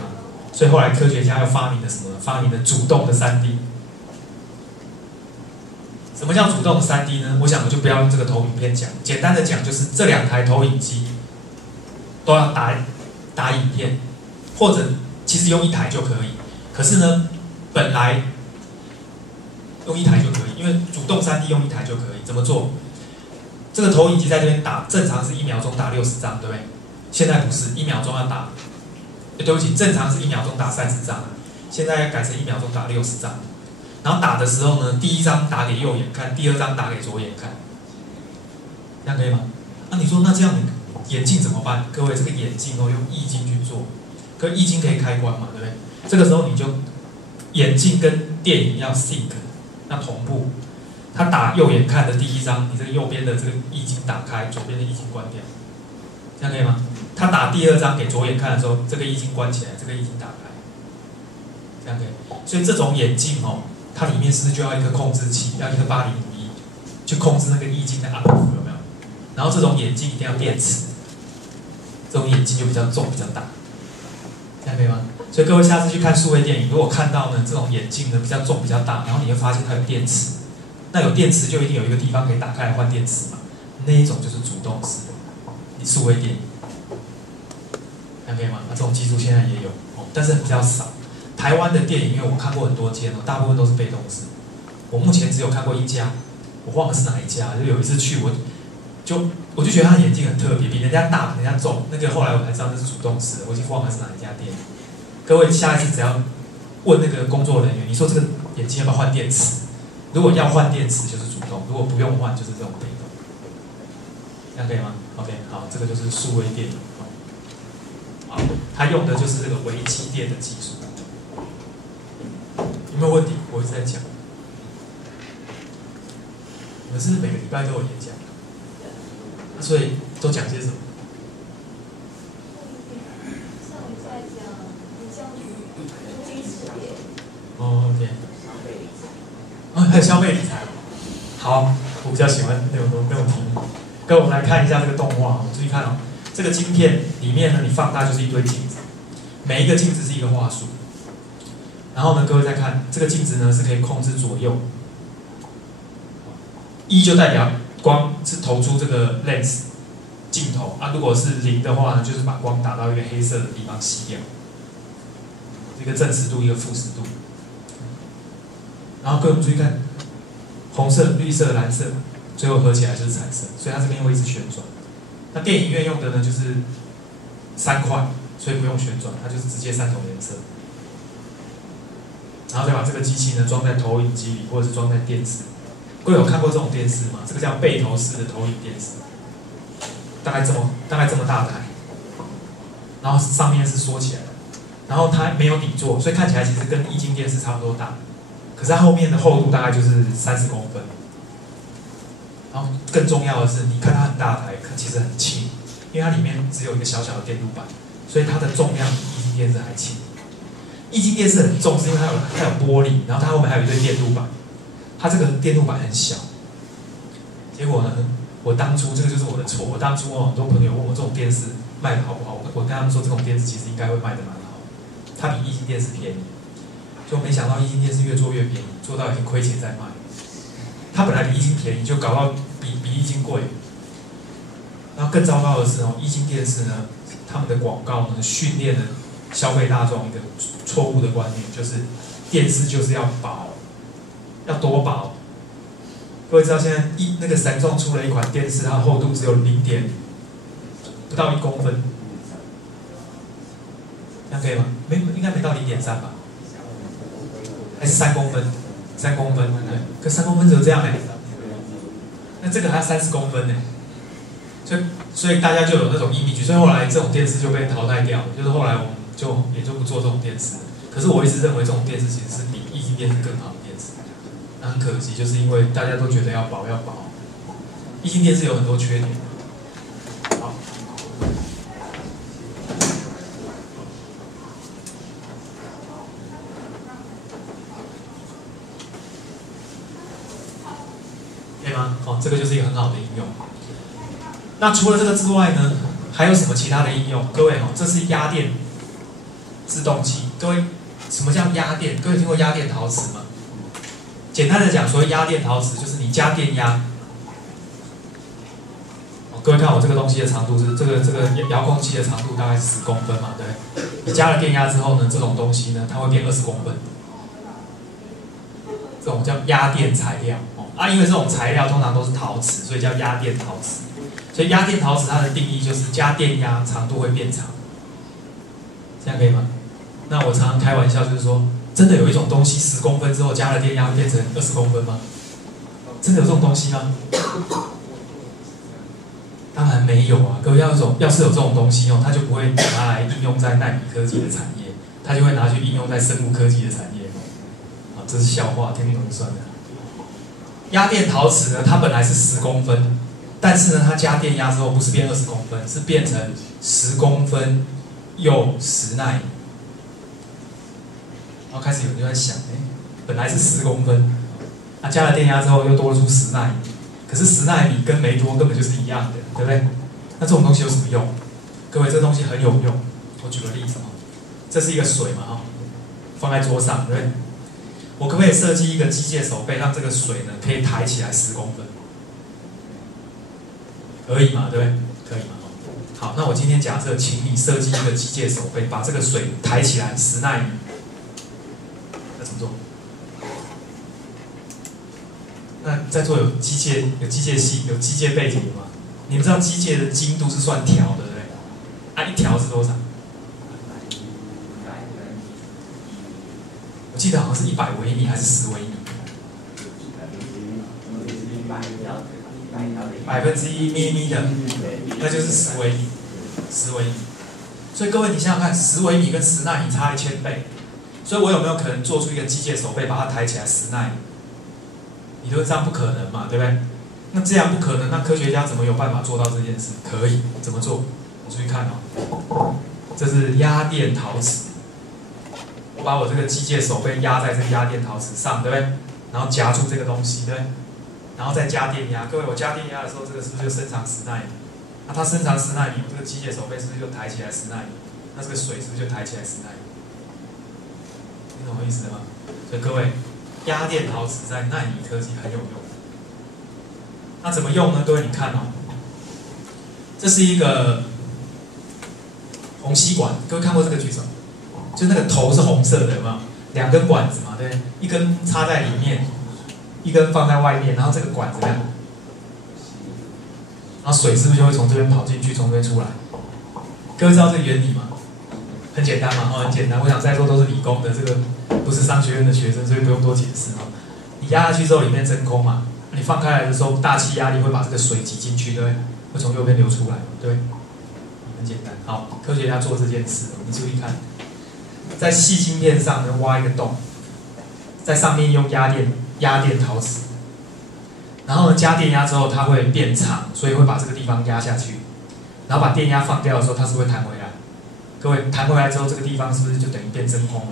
所以后来科学家又发明了什么？发明了主动的3D。什么叫主动的3D呢？我想我就不要用这个投影片讲，简单的讲就是这2台投影机都要打影片，或者其实用1台就可以。可是呢，本来用1台就可以，因为主动3D用1台就可以。怎么做？这个投影机在这边打，正常是1秒钟打60张，对不对？现在不是，1秒钟要打，对不起，正常是1秒钟打30张，现在改成1秒钟打60张。然后打的时候呢，第1张打给右眼看，第2张打给左眼看，这样可以吗？那你说那这样眼镜怎么办？各位，这个眼镜用液晶去做，可液晶可以开关嘛，对不对？这个时候你就眼镜跟电影要 sync， 要同步。他打右眼看的第1张，你这个右边的这个液晶打开，左边的液晶关掉，这样可以吗？他打第2张给左眼看的时候，这个液晶关起来，这个液晶打开，这样可以。所以这种眼镜它里面是不是就要一个控制器，要一个8051，去控制那个液晶的 up 有没有？然后这种眼镜一定要电池，这种眼镜就比较重比较大，这样可以吗？所以各位下次去看数位电影，如果看到呢这种眼镜呢比较重比较大，然后你会发现它有电池，那有电池就一定有一个地方可以打开来换电池嘛，那一种就是主动式的数位电影，这样可以吗？这种技术现在也有但是比较少。台湾的电影院我看过很多间大部分都是被动式。我目前只有看过1家，我忘了是哪一家。就有一次去，我就觉得他的眼镜很特别，比人家大，比人家重。那个后来我才知道那是主动式的，我已经忘了是哪一家店。各位下一次只要问那个工作人员，你说这个眼镜要不要换电池？如果要换电池就是主动，如果不用换就是这种被动。这样可以吗 ？OK， 好，这个就是数位电影。好，它用的就是这个微机电的技术。有没有问题？我一直在讲。你们是不是每个礼拜都有演讲？所以都讲些什么？像我们在讲影像主机识别。OK。还有消费理财。好，我比较喜欢那种题目。跟我们来看一下这个动画，注意看这个晶片里面呢，你放大就是一堆镜子，每一个镜子是一个话术。然后呢，各位再看这个镜子呢是可以控制左右，1就代表光是投出这个 lens 镜头如果是0的话呢，就是把光打到一个黑色的地方吸掉，一个正10度，一个负10度。然后各位我们注意看，红色、绿色、蓝色，最后合起来就是彩色，所以它这边会一直旋转。那电影院用的呢就是3块，所以不用旋转，它就是直接3种颜色。然后再把这个机器呢装在投影机里，或者是装在电视。各位有看过这种电视吗？这个叫背投式的投影电视，大概这么大台，然后上面是缩起来的，然后它没有底座，所以看起来其实跟液晶电视差不多大，可是它后面的厚度大概就是30公分。然后更重要的是，你看它很大台，其实很轻，因为它里面只有一个小小的电路板，所以它的重量比液晶电视还轻。液晶电视很重，是因为它有玻璃，然后它后面还有一堆电路板，它这个电路板很小。结果呢，我当初这个就是我的错。我当初很多朋友问我这种电视卖的好不好，我跟他们说这种电视其实应该会卖的蛮好，它比液晶电视便宜。就没想到液晶电视越做越便宜，做到已经亏钱在卖。它本来比液晶便宜，就搞到比液晶贵。然后更糟糕的是液晶电视呢，他们的广告呢训练了消费大众一个错误的观念，就是电视就是要薄，要多薄。各位知道现在那个神送出了一款电视，它厚度只有不到1公分，这样可以吗？应该没到0.3吧？还是3公分？3公分，对，可3公分只有这样那这个还要30公分所以大家就有那种image，所以后来这种电视就被淘汰掉了。就是后来我们也就不做这种电视了。可是我一直认为这种电视其实是比液晶电视更好的电视。那很可惜，就是因为大家都觉得要薄，液晶电视有很多缺点。好，可以吗？这个就是一个很好的应用。那除了这个之外呢，还有什么其他的应用？各位这是压电自动器。各位，什么叫压电？各位听过压电陶瓷吗？简单的讲，所谓压电陶瓷，就是你加电压。各位看我这个东西的长度是这个遥控器的长度大概是10公分嘛，对不对？你加了电压之后呢，这种东西呢，它会变20公分。这种叫压电材料因为这种材料通常都是陶瓷，所以叫压电陶瓷。所以压电陶瓷它的定义就是加电压，长度会变长。这样可以吗？那我常常开玩笑就是说，真的有一种东西10公分之后加了电压会变成20公分吗？真的有这种东西吗？当然没有啊！各位要是有这种东西它就不会拿来应用在奈米科技的产业，它就会拿去应用在生物科技的产业。这是笑话，听不懂算的。压电陶瓷呢，它本来是10公分，但是呢，它加电压之后不是变20公分，是变成10公分又10奈米。然后开始有人就在想，本来是10公分，加了电压之后又多出10奈米，可是10奈米跟没多根本就是一样的，对不对？那这种东西有什么用？各位，这东西很有用。我举个例子这是一个水嘛放在桌上，对不对？我可不可以设计一个机械手背，让这个水呢可以抬起来10公分？可以嘛，对不对？可以嘛。好，那我今天假设，请你设计一个机械手背，把这个水抬起来10奈米，那怎么做？那在座有机械系、有机械背景的吗？你们知道机械的精度是算条的，对不对？一条是多少？我记得好像是100微米还是10微米？1/1咪咪的，那就是10微米，10微米。所以各位，你想想看，10微米跟10奈米差1000倍，所以我有没有可能做出一个机械手背，把它抬起来10奈米？理论上不可能嘛，对不对？那这样不可能，那科学家怎么有办法做到这件事？可以，怎么做？你注意看这是压电陶瓷。我把我这个机械手背压在这个压电陶瓷上，对不对？然后夹住这个东西，对不对？然后再加电压。各位，我加电压的时候，这个是不是就伸长10奈米？那它伸长10奈米，我这个机械手背是不是就抬起来10奈米？那这个水是不是就抬起来10奈米？你懂我意思吗？所以各位，压电陶瓷在奈米科技很有用。那怎么用呢？各位，你看这是一个虹吸管，各位看过这个举手？就那个头是红色的，有没有？2根管子嘛，对不对？一根插在里面，一根放在外面，然后这个管子这样，然后水是不是就会从这边跑进去，从这边出来？各位知道这个原理吗？很简单嘛，很简单。我想在座都是理工的，这个不是商学院的学生，所以不用多解释你压下去之后，里面真空嘛，你放开来的时候，大气压力会把这个水挤进去，对不对？会从右边流出来，对不对？很简单。好，科学家做这件事，你注意看。在细晶片上呢挖一个洞，在上面用压电陶瓷，然后呢加电压之后它会变长，所以会把这个地方压下去，然后把电压放掉的时候它是会弹回来。各位弹回来之后这个地方是不是就等于变真空了？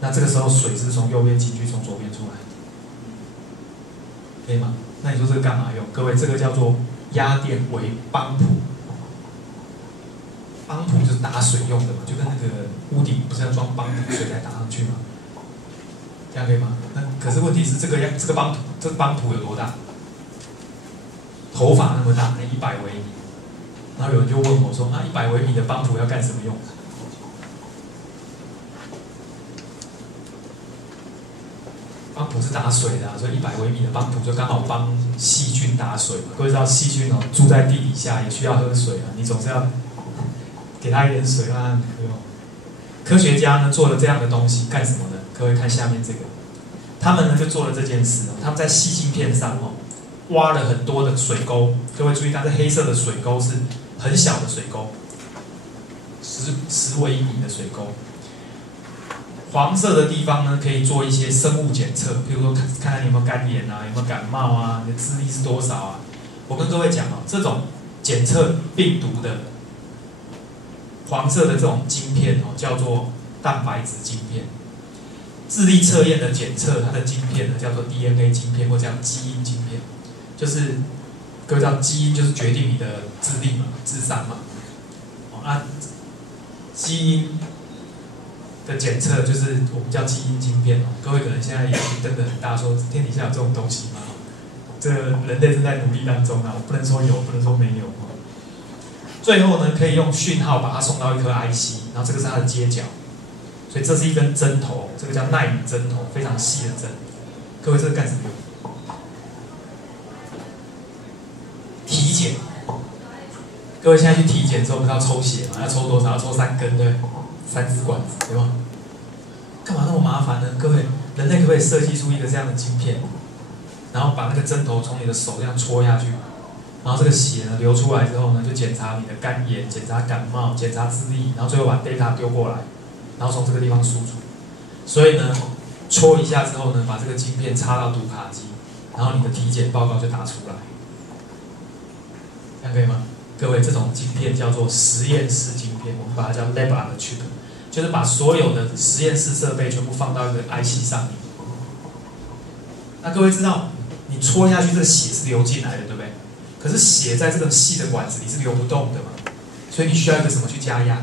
那这个时候水是从右边进去，从左边出来。可以吗？那你说这个干嘛用？各位，这个叫做压电为帮浦。帮浦就是打水用的嘛，就跟那个屋顶不是要装帮浦，水才打上去吗？这样可以吗？那可是问题是这个帮浦有多大？头发那么大，那100微米。然后有人就问我说：“那100微米的帮浦要干什么用？”帮浦是打水的、所以100微米的帮浦就刚好帮细菌打水嘛。各位知道细菌哦，住在地底下也需要喝水啊，你总是要给它一点水让它喝。科学家呢做了这样的东西干什么呢？各位看下面这个，他们呢就做了这件事哦，他们在细晶片上哦挖了很多的水沟。各位注意看，这黑色的水沟是很小的水沟，10微米的水沟。黄色的地方呢，可以做一些生物检测，譬如说看看你有没有肝炎啊，有没有感冒啊，你的智力是多少啊。我跟各位讲哦，这种检测病毒的黄色的这种晶片哦，叫做蛋白质晶片。智力测验的检测，它的晶片呢叫做 DNA 晶片或叫基因晶片，就是各位知道基因就是决定你的智力嘛、智商嘛。基因的检测就是我们叫基因晶片哦。各位可能现在眼睛瞪得很大，说天底下有这种东西吗？这个人类正在努力当中啊，我不能说有，不能说没有。最后呢，可以用讯号把它送到一颗 IC， 然后这个是它的接角，所以这是一根针头，这个叫奈米针头，非常细的针。各位，这个干什么用？体检。各位现在去体检的时候，不是要抽血吗？要抽多少？要抽3根，对不对？3支管子，对吗？干嘛那么麻烦呢？各位，人类可不可以设计出一个这样的晶片，然后把那个针头从你的手这样戳下去，然后这个血呢流出来之后呢，就检查你的肝炎、检查感冒、检查智力，然后最后把 data 丢过来，然后从这个地方输出。所以呢，戳一下之后呢，把这个晶片插到读卡机，然后你的体检报告就打出来。这样可以吗？各位，这种晶片叫做实验室晶片，我们把它叫 lab on the chip， 就是把所有的实验室设备全部放到一个 IC 上面。那各位知道，你戳下去，这个血是流进来的，对不对？可是血在这个细的管子里是流不动的嘛，所以你需要一个什么去加压？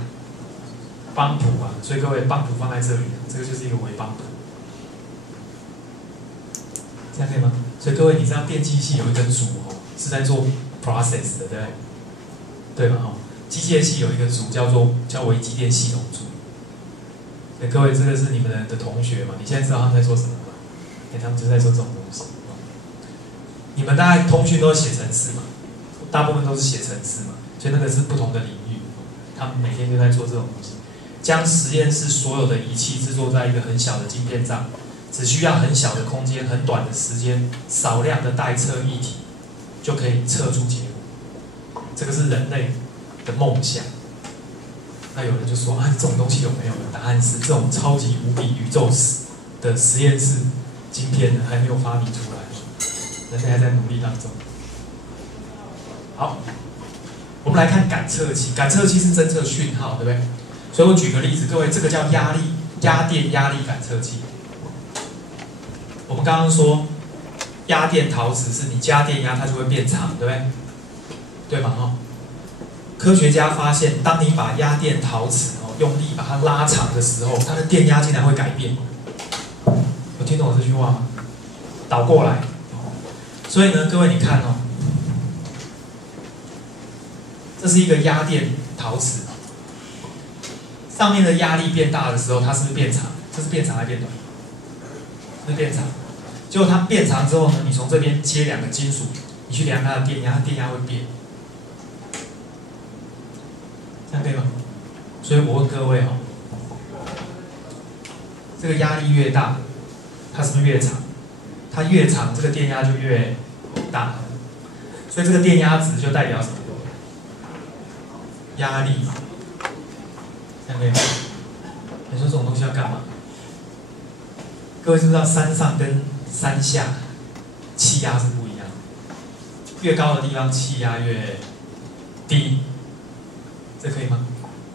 帮浦啊，所以各位帮浦放在这里，这个就是一个微帮浦。这样可以吗？所以各位，你知道电机系有一个组哦，是在做 process 的，对不对？对吧？哦，机械系有一个组叫微机电系统组。所以各位，这个是你们的同学嘛？你现在知道他们在做什么吗？他们就在做这种东西。你们大概通讯都是写程式嘛，大部分都是写程式嘛，所以那个是不同的领域。他们每天都在做这种东西，将实验室所有的仪器制作在一个很小的晶片上，只需要很小的空间、很短的时间、少量的待测液体，就可以测出结果。这个是人类的梦想。那有人就说啊，这种东西有没有？答案是这种超级无敌宇宙的实验室晶片还没有发明出来，人类还在努力当中。好，我们来看感测器。感测器是侦测讯号，对不对？所以我举个例子，各位，这个叫压电压力感测器。我们刚刚说压电陶瓷是你加电压它就会变长，对不对？对吗？哈，科学家发现，当你把压电陶瓷用力把它拉长的时候，它的电压竟然会改变。有听懂我这句话吗？倒过来。所以呢，各位你看哦，这是一个压电陶瓷，上面的压力变大的时候，它是不是变长？这是变长还是变短？是变长。结果它变长之后呢，你从这边接2个金属，你去量它的电压，它电压会变。这样对吗？所以我问各位哦，这个压力越大，它是不是越长？它越长，这个电压就越大。所以这个电压值就代表什么？压力。这样可以吗？你说这种东西要干嘛？各位知不知道山上跟山下气压是不一样的？越高的地方气压越低。这可以吗？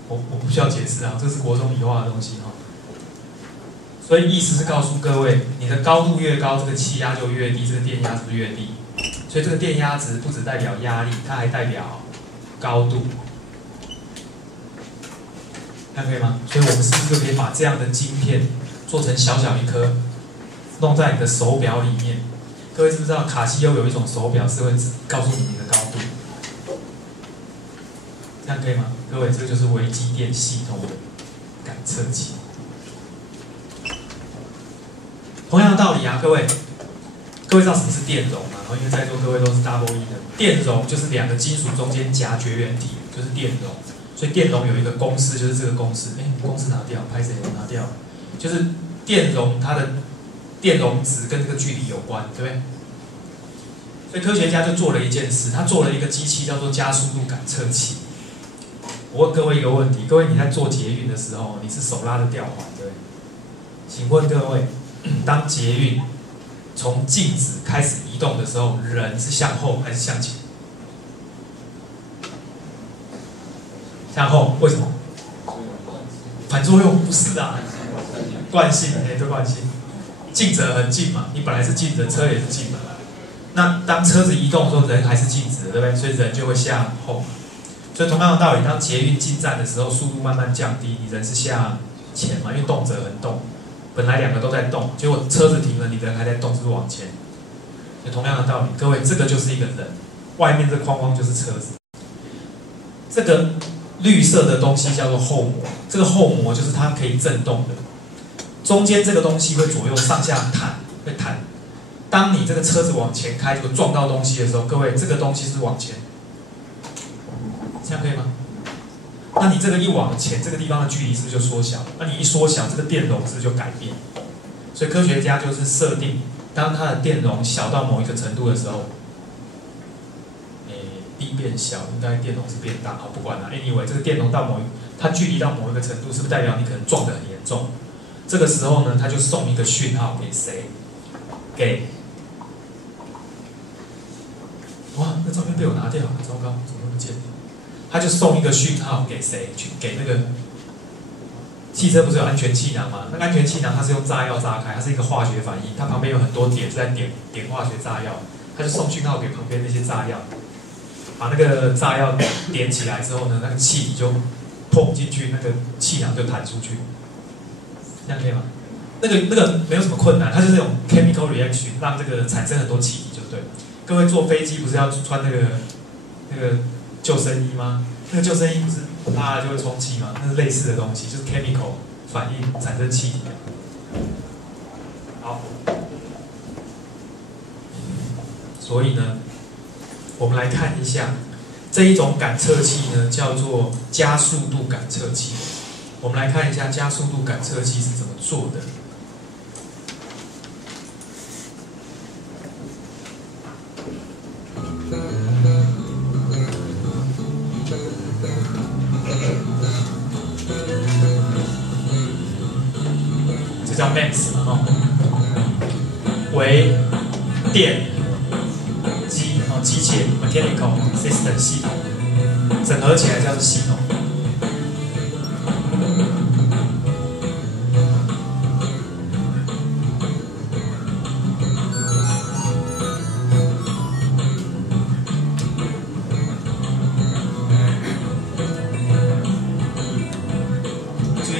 我不需要解释啊，这是国中理化的东西哈。所以意思是告诉各位，你的高度越高，这个气压就越低，这个电压值越低。所以这个电压值不只代表压力，它还代表高度。看可以吗？所以我们是不是就可以把这样的晶片做成小小一颗，弄在你的手表里面？各位知不知道卡西欧有一种手表是会告诉你的高度？这样可以吗？各位，这个就是微机电系统的感测器。同样的道理啊，各位知道什么是电容吗？因为在座各位都是 double E 的，电容就是两个金属中间夹绝缘体，就是电容。所以电容有一个公式，就是这个公式。公式拿掉，拍谁拿掉？就是电容它的电容值跟这个距离有关，对不对？所以科学家就做了一件事，他做了一个机器叫做加速度感测器。我问各位一个问题，各位你在做捷运的时候，你是手拉着吊环，对不对？请问各位，当捷运从静止开始移动的时候，人是向后还是向前？向后，为什么？反作用不是啊，惯性，这惯性。静止很近嘛，你本来是静止，车也是静的。那当车子移动的时候，人还是静止的，对不对？所以人就会向后。所以同样的道理，当捷运进站的时候，速度慢慢降低，你人是向前嘛，因为动则恒动。本来两个都在动，结果车子停了，你人还在动，是不是往前？所以同样的道理，各位，这个就是一个人，外面这框框就是车子。这个绿色的东西叫做后膜，这个后膜就是它可以震动的。中间这个东西会左右上下弹，会弹。当你这个车子往前开，就撞到东西的时候，各位，这个东西是往前，这样可以吗？那你这个一往前，这个地方的距离是不是就缩小？那你一缩小，这个电容是不是就改变？所以科学家就是设定，当它的电容小到某一个程度的时候，D 变小，应该电容是变大。好，不管了 ，anyway， 这个电容到它距离到某一个程度，是不是代表你可能撞得很严重？这个时候呢，它就送一个讯号给谁？给哇，那照片被我拿掉了，糟糕，怎么不见？他就送一个讯号给谁？去给那个汽车不是有安全气囊吗？那个安全气囊它是用炸药炸开，它是一个化学反应，它旁边有很多点是在点化学炸药，它就送讯号给旁边那些炸药，把那个炸药点起来之后呢，那个气体就碰进去，那个气囊就弹出去，这样可以吗？那个没有什么困难，它就是用 chemical reaction 让这个产生很多气体就对了。各位坐飞机不是要穿那个救生衣吗？那个救生衣不是拉了就会充气吗？那是类似的东西，就是 chemical 反应产生气体。好，所以呢，我们来看一下这一种感测器呢，叫做加速度感测器。我们来看一下加速度感测器是怎么做的。这叫 MEMS 微电机机械 mechanical system 系统，整合起来叫做系统。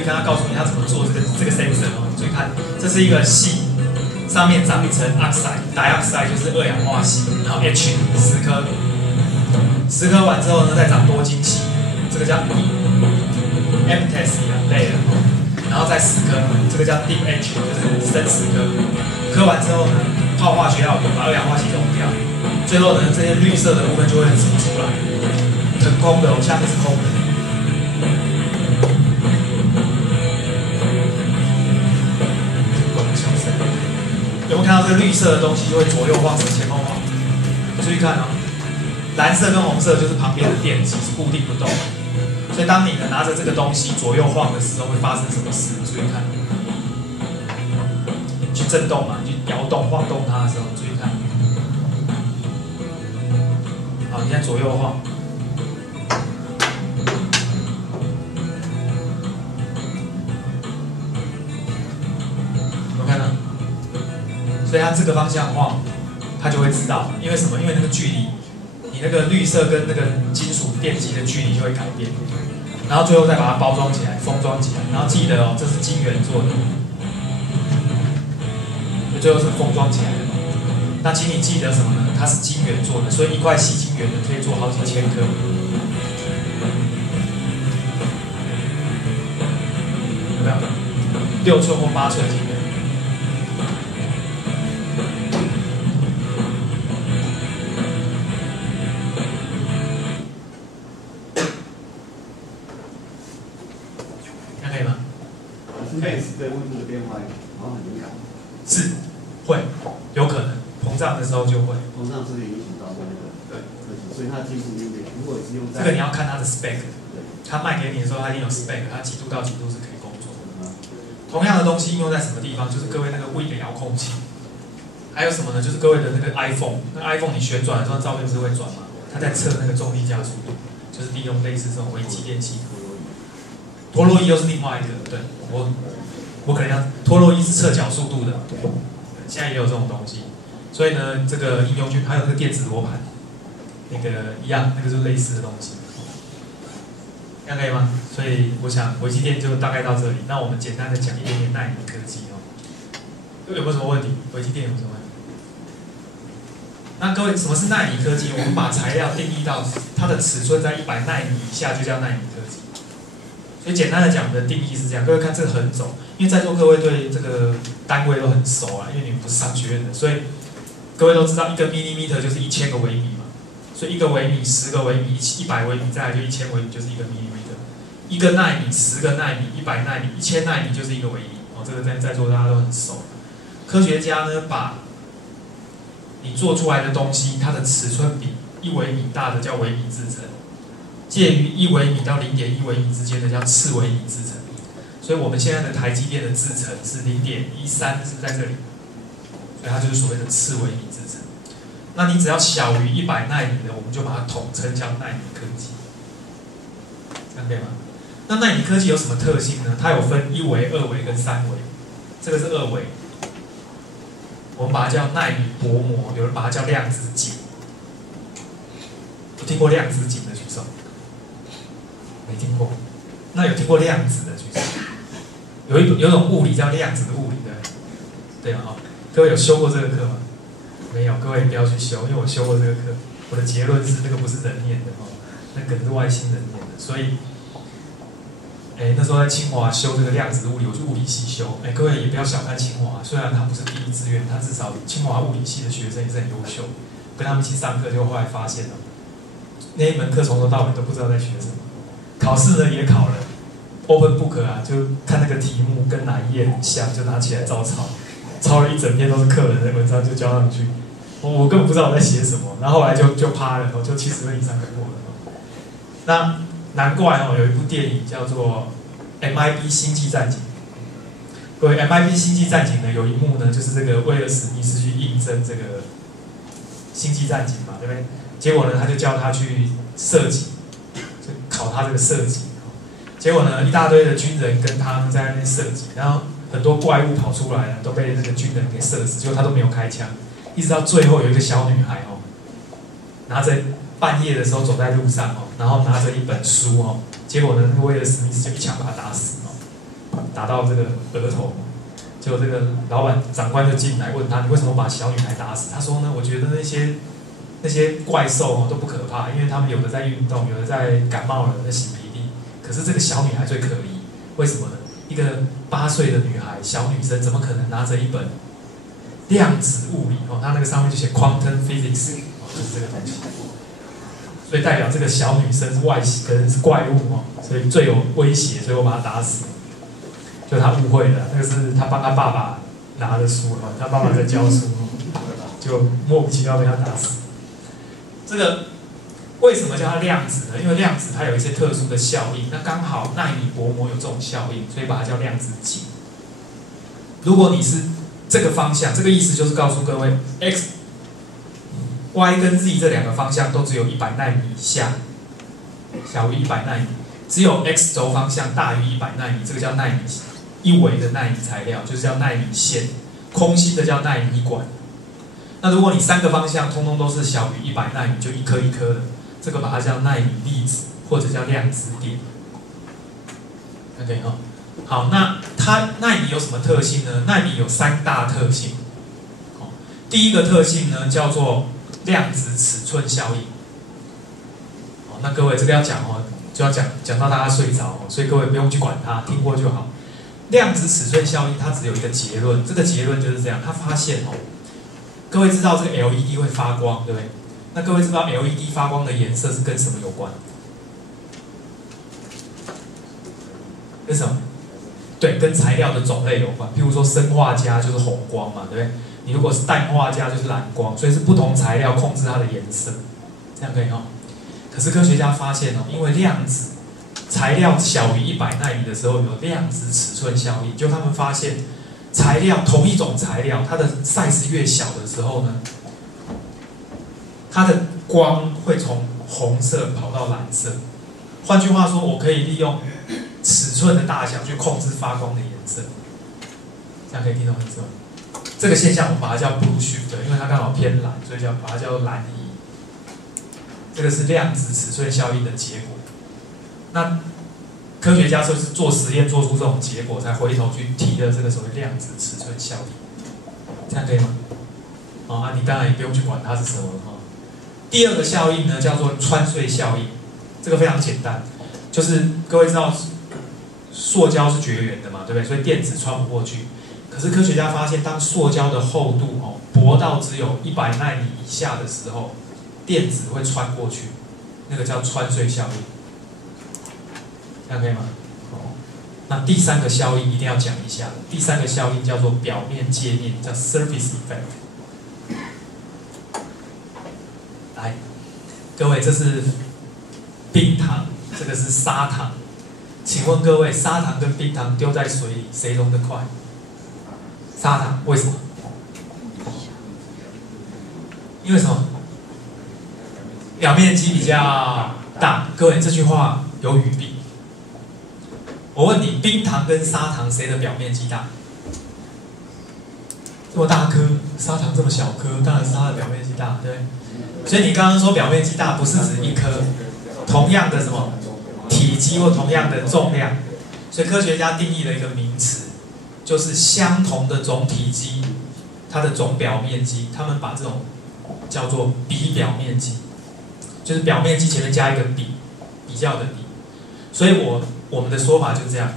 跟他告诉你他怎么做这个 sensor 哦，注意看，这是一个细，上面长一层 oxide，dioxide 就是二氧化锡，然后 H 10颗，10颗完之后呢，再长多晶细，这个叫 E，M-test layer， 然后再10颗，这个叫 deep H， 就是深10颗，刻完之后呢，泡化学药品把二氧化锡溶掉，最后呢，这些绿色的部分就会挤出来，腾空的，下面是空的。有没有看到这个绿色的东西就会左右晃，是前后晃？注意看哦，蓝色跟红色就是旁边的电极是固定不动的，所以当你呢拿着这个东西左右晃的时候，会发生什么事？注意看，去震动嘛，去摇动、晃动它的时候，注意看。好，你现在左右晃。所以它这个方向的话，它就会知道，因为什么？因为那个距离，你那个绿色跟那个金属电极的距离就会改变，然后最后再把它包装起来、封装起来，然后记得哦，这是晶圆做的，所以最后是封装起来的。那请你记得什么呢？它是晶圆做的，所以一块细晶圆的可以做好几千颗。有没有？6寸或8寸晶圆。那可以吗？可以。对温度的变化，好像很敏感。是，会，有可能膨胀的时候就会。膨胀是影响到那个对，所以它的技术应用，如果是用在这个你要看它的 spec， 他卖给你的时候，他一定有 spec， 它几度到几度是可以工作的。同样的东西应用在什么地方？就是各位那个 Wii 的遥控器，还有什么呢？就是各位的那个 iPhone， 那 iPhone 你旋转的时候，照片不是会转吗？它在测那个重力加速度，就是利用类似这种微机电系统。陀螺仪又是另外一个，对我可能要陀螺仪是测角速度的，现在也有这种东西。所以呢，这个应用还有那个电子罗盘，那个一样，那个是类似的东西。这样可以吗？所以我想微机电就大概到这里。那我们简单的讲一点点奈米科技哦。有没有什么问题？微机电有什么问题？那各位，什么是奈米科技？我们把材料定义到它的尺寸在100奈米以下就叫奈米科技。所以简单的讲，我们的定义是这样。各位看这个横轴，因为在座各位对这个单位都很熟啊，因为你们不是商学院的，所以各位都知道1个 millimeter 就是1000个微米嘛。所以1个微米、10个微米、100微米，再来就1000微米就是1个 millimeter。1个奈米、10个奈米、100奈米、1000奈米就是1个微米。哦，这个在座大家都很熟。科学家呢，把你做出来的东西，它的尺寸比1微米大的叫微米制成，介于1微米到0.1微米之间的叫次微米制成。所以我们现在的台积电的制程是0.13，是在这里，所以它就是所谓的次微米制成。那你只要小于100奈米的，我们就把它统称叫奈米科技，这样可以吗？那奈米科技有什么特性呢？它有分1微、2微跟3微，这个是2微，我们把它叫奈米薄膜，有人把它叫量子井。有听过量子井的举手？没听过。那有听过量子的举手？有种物理叫量子的物理，对吗？各位有修过这个课吗？没有，各位不要去修，因为我修过这个课。我的结论是，那个不是人念的哦，那可能是外星人念的。所以，那时候在清华修这个量子物理，我去物理系修。各位也不要小看清华，虽然它不是第一志愿，它至少清华物理系的学生也是很优秀。跟他们一起上课，就后来发现了，那一门课从头到尾都不知道在学什么。考试呢也考了 ，open book 啊，就看那个题目跟哪一页很像，就拿起来照抄。抄了一整篇都是课人的文章，就交上去。我根本不知道我在写什么，然后后来就趴了，就70分以上就过了。那难怪有一部电影叫做《MIB 星际战警》。各位，《MIB 星际战警》呢有一幕呢，就是这个威尔史密斯去应征这个星际战警嘛，对不对？结果呢，他就叫他去设计，就考他这个设计。结果呢，一大堆的军人跟他们在那边设计，然后很多怪物跑出来了，都被那个军人给射死，结果他都没有开枪，一直到最后有一个小女孩拿着半夜的时候走在路上然后拿着一本书结果呢，那个威尔史密斯就一枪把他打死打到这个额头，结果这个老板长官就进来问他，你为什么把小女孩打死？他说呢，我觉得那些怪兽都不可怕，因为他们有的在运动，有的在感冒了，在擤鼻涕，可是这个小女孩最可疑，为什么呢？一个8岁的女孩，小女生怎么可能拿着一本量子物理她那个上面就写 quantum physics 就是这个东西，所以代表这个小女生是外星，可能是怪物所以最有威胁，所以我把她打死。就她误会了，那个是她帮她爸爸拿的书她爸爸在教书就莫名其妙被她打死。这个为什么叫它量子呢？因为量子它有一些特殊的效应，那刚好奈米薄膜有这种效应，所以把它叫量子井。如果你是这个方向，这个意思就是告诉各位 ，Y 跟 Z 这2个方向都只有100奈米以下，小于100奈米，只有 X 轴方向大于100奈米，这个叫奈米1微的奈米材料，就是叫奈米线。空心的叫奈米管。那如果你3个方向通通都是小于100奈米，就一颗一颗的，这个把它叫奈米粒子或者叫量子点。OK 哈，好，那它奈米有什么特性呢？奈米有3大特性。第一个特性呢叫做量子尺寸效应。那各位这个要讲哦，就要讲到大家睡着哦，所以各位不用去管它，听过就好。量子尺寸效应它只有一个结论，这个结论就是这样，它发现哦，各位知道这个 LED 会发光，对不对？那各位知道 LED 发光的颜色是跟什么有关？跟什么？对，跟材料的种类有关。譬如说砷化镓就是红光嘛，对不对？你如果是氮化镓就是蓝光，所以是不同材料控制它的颜色，这样可以哦。可是科学家发现哦，因为量子材料小于100奈米的时候有量子尺寸效应，就他们发现材料同一种材料，它的 size 越小的时候呢，它的光会从红色跑到蓝色。换句话说，我可以利用尺寸的大小去控制发光的颜色，这样可以听懂意思吗？这个现象我们把它叫 blue shift， 因为它刚好偏蓝，所以把它叫做蓝移。这个是量子尺寸效应的结果。那科学家就是做实验做出这种结果，才回头去提了这个所谓量子尺寸效应，这样可以吗？啊，你当然也不用去管它是什么哈。第二个效应呢，叫做穿隧效应，这个非常简单，就是各位知道塑胶是绝缘的嘛，对不对？所以电子穿不过去。可是科学家发现，当塑胶的厚度薄到只有100奈米以下的时候，电子会穿过去，那个叫穿隧效应，这样可以吗？那第3个效应一定要讲一下，第3个效应叫做表面介面，叫 surface effect。来，各位，这是冰糖，这个是砂糖，请问各位，砂糖跟冰糖丢在水里，谁溶得快？砂糖，为什么？因为什么？表面积比较大。各位，这句话有语病。我问你，冰糖跟砂糖谁的表面积大？这么大颗，砂糖这么小颗，当然是它的表面积大，对不对？所以你刚刚说表面积大，不是指一颗，同样的什么体积或同样的重量。所以科学家定义了一个名词，就是相同的总体积，它的总表面积，他们把这种叫做比表面积，就是表面积前面加一个比，比较的比。所以我们的说法就是这样，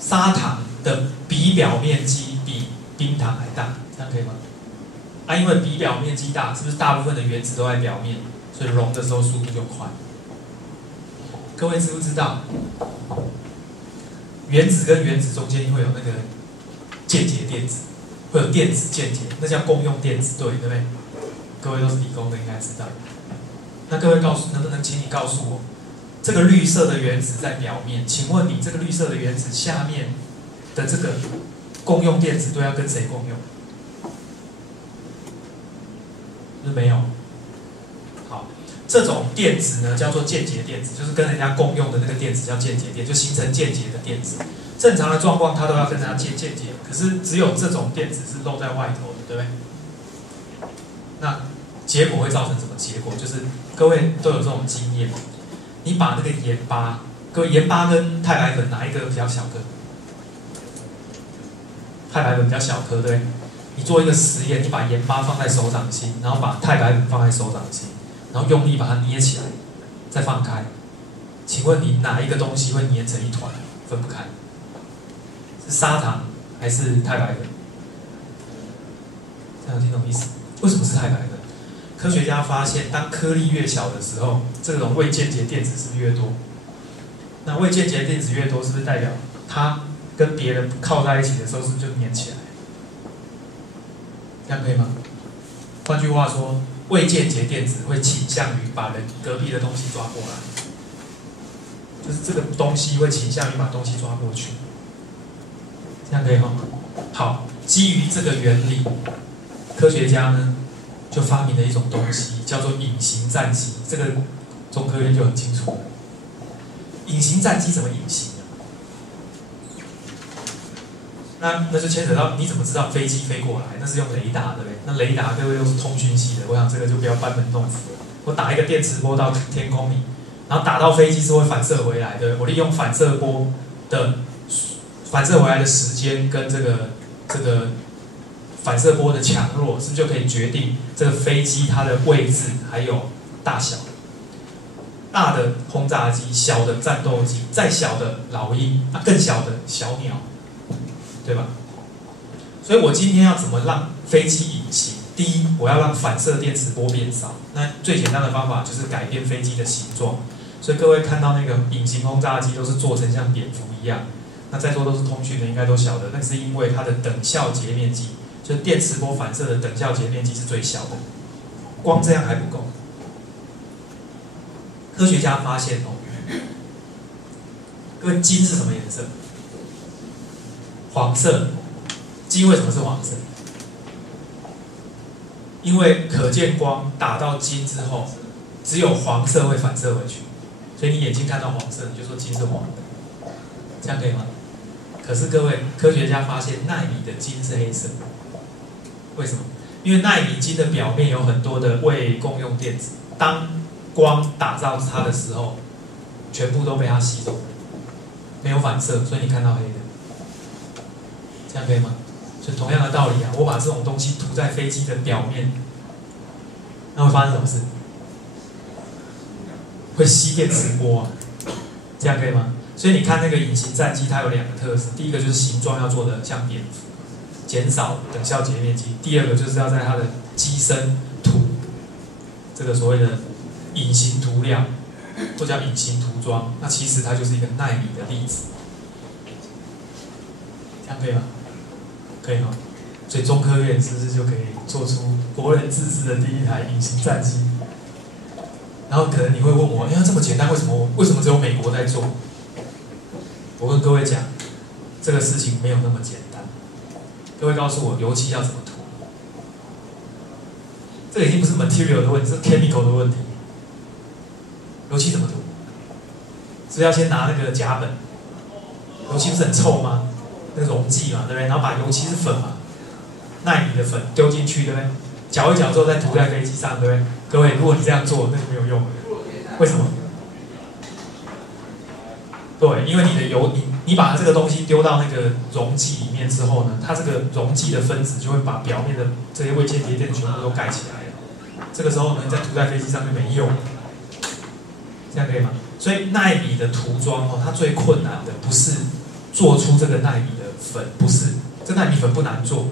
砂糖的比表面积比冰糖还大，这样可以吗？啊，因为比表面积大，是不是大部分的原子都在表面，所以溶的时候速度就快？各位知不知道，原子跟原子中间会有那个间接电子，会有电子间接，那叫共用电子对，对不对？各位都是理工的，应该知道。那各位能不能请你告诉我，这个绿色的原子在表面，请问你这个绿色的原子下面的这个共用电子对要跟谁共用？是没有。好，这种电子呢叫做间接电子，就是跟人家共用的那个电子叫间接电，就形成间接的电子。正常的状况它都要跟人家间接，可是只有这种电子是露在外头的，对不对？那结果会造成什么结果？就是各位都有这种经验，你把那个盐巴，各位盐巴跟太白粉哪一个比较小颗？太白粉比较小颗，对不对？你做一个实验，你把盐巴放在手掌心，然后把太白粉放在手掌心，然后用力把它捏起来，再放开。请问你哪一个东西会粘成一团，分不开？是砂糖还是太白粉？这样听懂意思？为什么是太白粉？科学家发现，当颗粒越小的时候，这种未间接电子是不是越多？那未间接电子越多，是不是代表它跟别人靠在一起的时候，是不是就粘起来？这样可以吗？换句话说，未间接电子会倾向于把人隔壁的东西抓过来，就是这个东西会倾向于把东西抓过去。这样可以吗？好，基于这个原理，科学家呢就发明了一种东西，叫做隐形战机。这个中科院就很清楚了。隐形战机怎么隐形呢？那就牵扯到你怎么知道飞机飞过来？那是用雷达，对不对？那雷达各位又是通讯系的，我想这个就不要班门弄斧了。我打一个电磁波到天空里，然后打到飞机是会反射回来的。我利用反射波的反射回来的时间跟这个反射波的强弱，是不是就可以决定这个飞机它的位置还有大小？大的轰炸机，小的战斗机，再小的老鹰，更小的小鸟。对吧？所以我今天要怎么让飞机隐形？第一，我要让反射电磁波变少。那最简单的方法就是改变飞机的形状。所以各位看到那个隐形轰炸机都是做成像蝙蝠一样。那在座都是通讯的，应该都晓得，那是因为它的等效截面积，就是电磁波反射的等效截面积是最小的。光这样还不够。科学家发现哦，各位金是什么颜色？黄色，金为什么是黄色？因为可见光打到金之后，只有黄色会反射回去，所以你眼睛看到黄色，你就说金是黄的，这样可以吗？可是各位，科学家发现奈米的金是黑色，为什么？因为奈米金的表面有很多的未共用电子，当光打到它的时候，全部都被它吸走，没有反射，所以你看到黑的。这样可以吗？所以同样的道理啊，我把这种东西涂在飞机的表面，那会发生什么事？会吸电磁波啊，这样可以吗？所以你看那个隐形战机，它有两个特色，第一个就是形状要做的像蝙蝠，减少等效截面积；第二个就是要在它的机身涂这个所谓的隐形涂料，或叫隐形涂装。那其实它就是一个奈米的粒子，这样可以吗？可以吗？所以中科院是不是就可以做出国人自制的第一台隐形战机？然后可能你会问我，哎呀，这么简单，为什么只有美国在做？我跟各位讲，这个事情没有那么简单。各位告诉我，油漆要怎么涂？这个已经不是 material 的问题，是 chemical 的问题。油漆怎么涂？是要先拿那个甲苯，油漆不是很臭吗？那个溶剂嘛，对不对？然后把油漆是粉嘛，奈米的粉丢进去，对不对？搅一搅之后再涂在飞机上，对不对？各位，如果你这样做，那就没有用了。为什么？对，因为你的油，你把这个东西丢到那个溶剂里面之后呢，它这个溶剂的分子就会把表面的这些未间谍电全部都盖起来了。这个时候呢，你再涂在飞机上就没用了。这样可以吗？所以奈米的涂装哦，它最困难的不是做出这个奈米的粉，不是，这奈米粉不难做，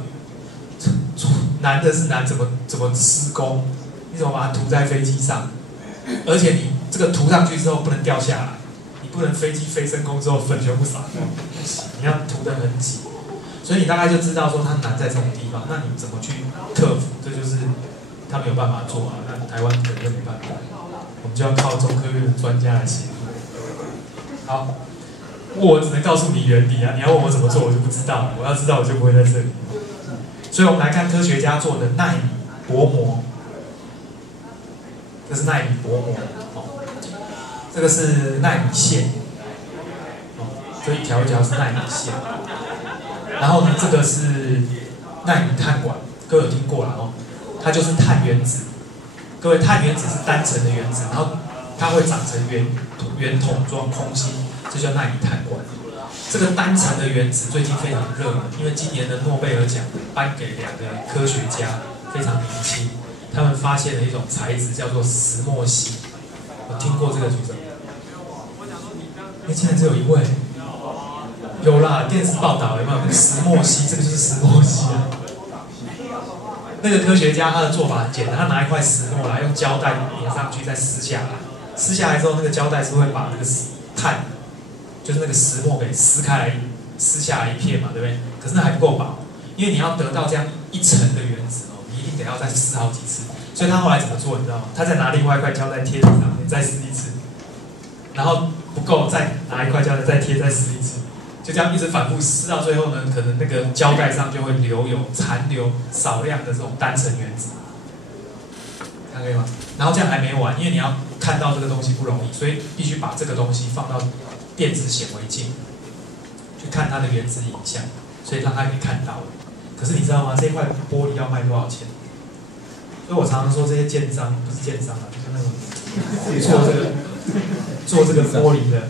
难的是怎么施工，你怎么把它涂在飞机上，而且你这个涂上去之后不能掉下来，你不能飞机飞升空之后粉全部洒掉，你要涂得很紧，所以你大概就知道说它难在这种地方，那你怎么去克服？这就是他没有办法做啊，那台湾可能就没办法，我们就要靠中科院的专家来协助。好。我只能告诉你原理啊，你要问我怎么做，我就不知道。我要知道，我就不会在这里。所以我们来看科学家做的奈米薄膜，这是奈米薄膜，哦，这个是奈米线，哦，这一条一条是奈米线。然后呢，这个是奈米碳管，各位有听过了哦，它就是碳原子。各位，碳原子是单层的原子，然后它会长成圆筒状空心。这叫奈米碳管。这个单层的原子最近非常热门，因为今年的诺贝尔奖颁给两个科学家，非常年轻，他们发现了一种材质叫做石墨烯。我听过这个举手？竟然只有一位。有啦，电视报道有没有？那个石墨烯，这个就是石墨烯啊。那个科学家他的做法很简单，他拿一块石墨来用胶带粘上去，再撕下来。撕下来之后，那个胶带是会把那个碳。就是那个石墨给撕开来，撕下来一片嘛，对不对？可是那还不够薄，因为你要得到这样一层的原子哦，你一定得要再撕好几次。所以他后来怎么做，你知道吗？他再拿另外一块胶带贴在上面，再撕一次，然后不够再拿一块胶带再贴，再撕一次，就这样一直反复撕到最后呢，可能那个胶带上就会残留少量的这种单层原子，这样可以吗？然后这样还没完，因为你要看到这个东西不容易，所以必须把这个东西放到电子显微镜去看它的原子影像。所以让他可以看到。可是你知道吗？这块玻璃要卖多少钱？所以我常常说这些建商不是建商啊，就是那种做这个玻璃的，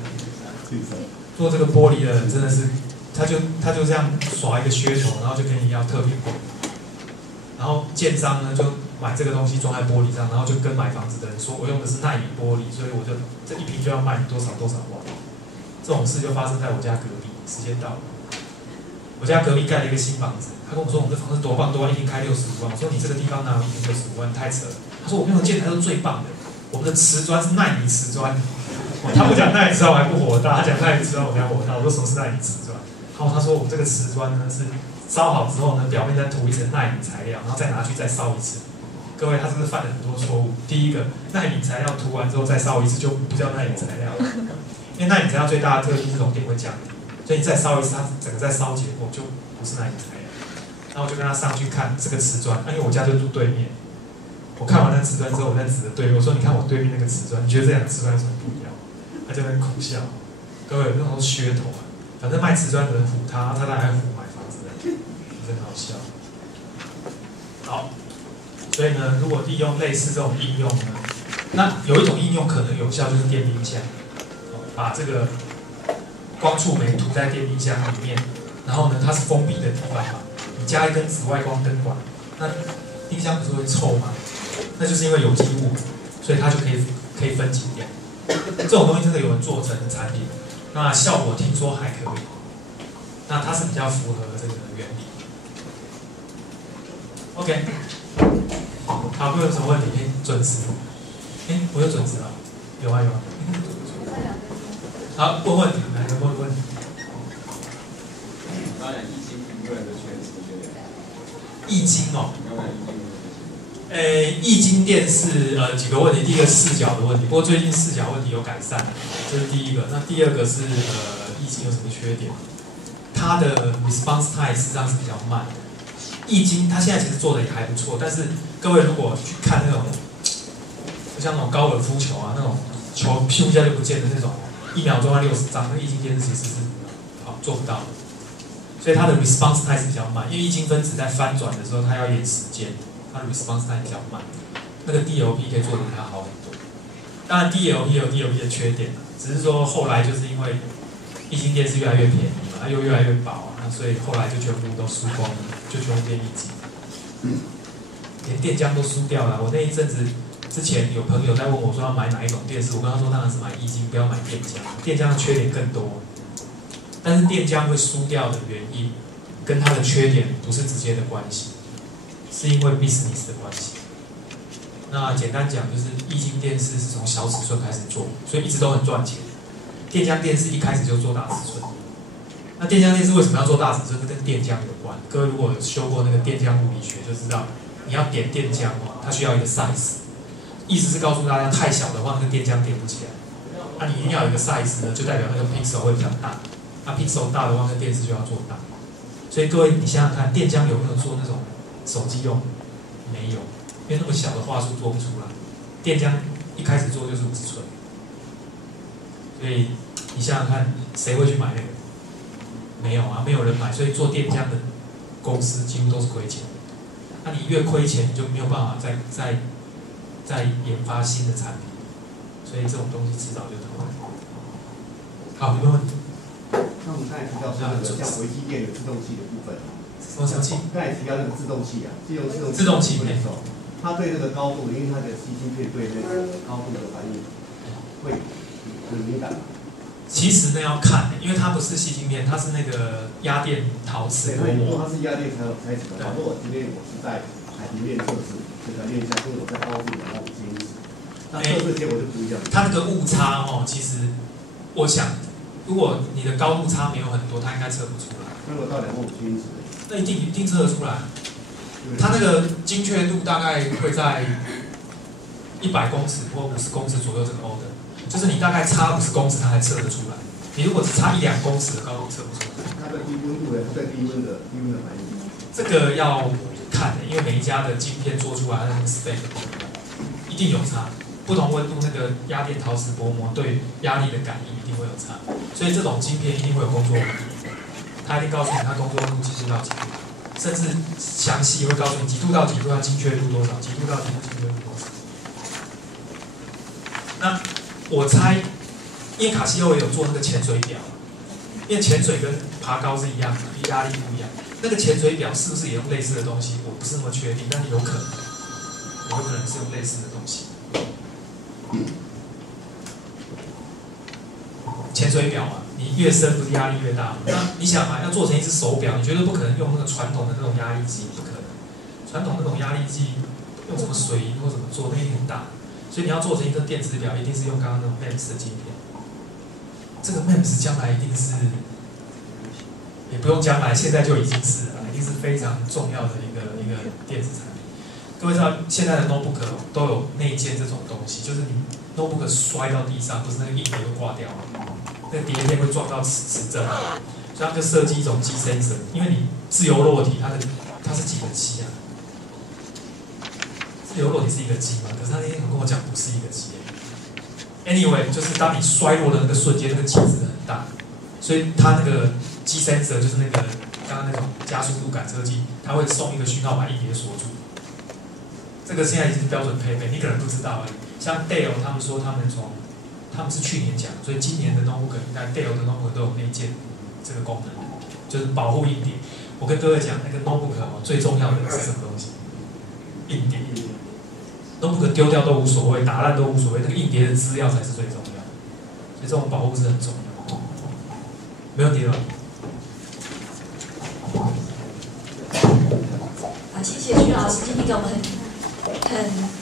做这个玻璃的人真的是，他就这样耍一个噱头，然后就跟你要特别贵。然后建商呢就买这个东西装在玻璃上，然后就跟买房子的人说，我用的是奈米玻璃，所以我就这一瓶就要卖多少多少万。这种事就发生在我家隔壁。时间到了，我家隔壁盖了一个新房子，他跟我说我们这房子多棒多棒，一瓶开65万。我说你这个地方哪有一瓶65万，太扯了。他说我们用的建材都是最棒的，我们的瓷砖是奈米瓷砖。他不讲奈米瓷砖我还不火大，他讲奈米瓷砖我才火大。我说什么是奈米瓷砖？然后他说我们这个瓷砖呢是烧好之后呢，表面再涂一层奈米材料，然后再拿去再烧一次。各位，他真的犯了很多错误。第一个，奈米材料涂完之后再烧一次就不叫奈米材料了，因为奈米材料最大的特性是熔点会降低。所以你再烧一次，它整个再烧结果就不是奈米材料。然后我就跟他上去看这个瓷砖，因为我家就住对面。我看完那瓷砖之后，我再指着对面，我说：“你看我对面那个瓷砖，你觉得这两个瓷砖有什么不一样？”他就在那边苦笑。各位，那种噱头啊，反正卖瓷砖的人唬他，他当然还唬买房子的人，真好笑。好，所以呢，如果利用类似这种应用呢，那有一种应用可能有效，就是电冰箱，把这个光触媒涂在电冰箱里面，然后呢，它是封闭的地方嘛，你加一根紫外光灯管，那冰箱不是会臭吗？那就是因为有机物，所以它就可以分解掉。这种东西真的有人做成产品，那效果听说还可以，那它是比较符合这个原理。OK， 好，各位有什么问题？准时。我有准时啊，有啊有啊。好，问问题，来问问题。当然，易经一个人的圈子，觉得易经哦。易经电视几个问题，第一个视角的问题，不过最近视角问题有改善，这是第一个。那第二个是易经有什么缺点？它的 response time 实际上是比较慢的。易经它现在其实做的也还不错，但是各位如果去看那种，就像那种高尔夫球啊，那种球咻一下就不见的那种，1秒钟要60张，那易经电视其实是做不到的。所以它的 response time 是比较慢，因为易经分子在翻转的时候，它要延时间。它的 response time 比较慢，那个 DLP 可以做得比它好很多。当然 DLP 有 DLP 的缺点，只是说后来就是因为易经电视越来越便宜嘛，它又越来越薄啊，所以后来就全部都输光了，就全部变易经，连电浆都输掉了。我那一阵子之前有朋友在问我说要买哪一种电视，我跟他说当然是买易经，不要买电浆，电浆的缺点更多。但是电浆会输掉的原因跟它的缺点不是直接的关系。是因为 business 的关系。那简单讲就是易经电视是从小尺寸开始做，所以一直都很赚钱。电浆电视一开始就做大尺寸。那电浆电视为什么要做大尺寸？跟电浆有关。各位如果有修过那个电浆物理学，就知道你要点电浆哦，它需要一个 size， 意思是告诉大家太小的话，那个电浆点不起来。那你一定要有一个 size 呢，就代表那个 pixel 会比较大。那 pixel 大的话，那电视就要做大。所以各位你想想看，电浆有没有做那种手机用？没有，因为那么小的话术做不出来。电浆一开始做就是50寸，所以你想想看，谁会去买那个？没有啊，没有人买，所以做电浆的公司几乎都是亏钱。那你越亏钱，你就没有办法再研发新的产品，所以这种东西迟早就淘汰。好，有没有问题？那我们刚才提到是那个像微机电的自动器的部分。什么器？刚才提到那个自动器啊，自动器的时候，它对那个高度，因为它的细晶片对那个高度的反应会很敏感。其实那要看，因为它不是细晶片，它是那个压电陶瓷薄膜。如果它是压电才怎么办？如果今天我是在海平面测试，这个练一下，或者我在高度然后5千英尺，那测试结果就不一样。它那个误差其实我想，如果你的高度差没有很多，它应该测不出来。如果到2万5千英尺。那一定测得出来，它那个精确度大概会在100公尺或50公尺左右这个 order， 就是你大概差50公尺它才测得出来。你如果只差1-2公尺的高度测不出来。它的低温度对低温的反应。这个要看的，因为每一家的晶片做出来的那个 spec 一定有差，不同温度那个压电陶瓷薄膜对压力的感应一定会有差，所以这种晶片一定会有工作问题。他一定告诉你他工作度几度到几度，甚至详细会告诉你几度到几度它精确度多少，几度到几度精确度多少。那我猜，因为卡西欧也有做那个潜水表，因为潜水跟爬高是一样的，压力不一样。那个潜水表是不是也用类似的东西？我不是那么确定，但是有可能，有可能是用类似的东西。潜水表嘛，你越深不是压力越大吗？那你想嘛，要做成一只手表，你绝对不可能用那个传统的那种压力计，不可能。传统那种压力计用什么水银或怎么做，那一定很大。所以你要做成一个电子表，一定是用刚刚那种 MEMS 的晶片。这个 MEMS 将来一定是，也不用将来，现在就已经是了，一定是非常重要的一个电子产品。各位知道，现在的 notebook 都有内建这种东西，就是你 notebook 摔到地上，不是那个硬碟会挂掉吗？那个碟片会撞到磁振，所以它就设计一种机 sensor， 因为你自由落体，它是几个机啊？自由落体是一个机嘛？可是他那天有跟我讲不是一个机。Anyway， 就是当你摔落的那个瞬间，那个机子很大，所以它那个机 sensor 就是那个刚刚那种加速度感测器，它会送一个讯号把硬碟锁住。这个现在已经是标准配备，你可能不知道而已。像 Dell 他们说他们是去年讲，所以今年的 notebook 应该 Dell 的 notebook 都有内建这个功能，就是保护硬碟。我跟各位讲，那个 notebook 最重要的是什么东西？硬碟。notebook 丢掉都无所谓，打烂都无所谓，那个硬碟的资料才是最重要的。所以这种保护是很重要的。没问题了。好，谢谢徐老师今天给我们很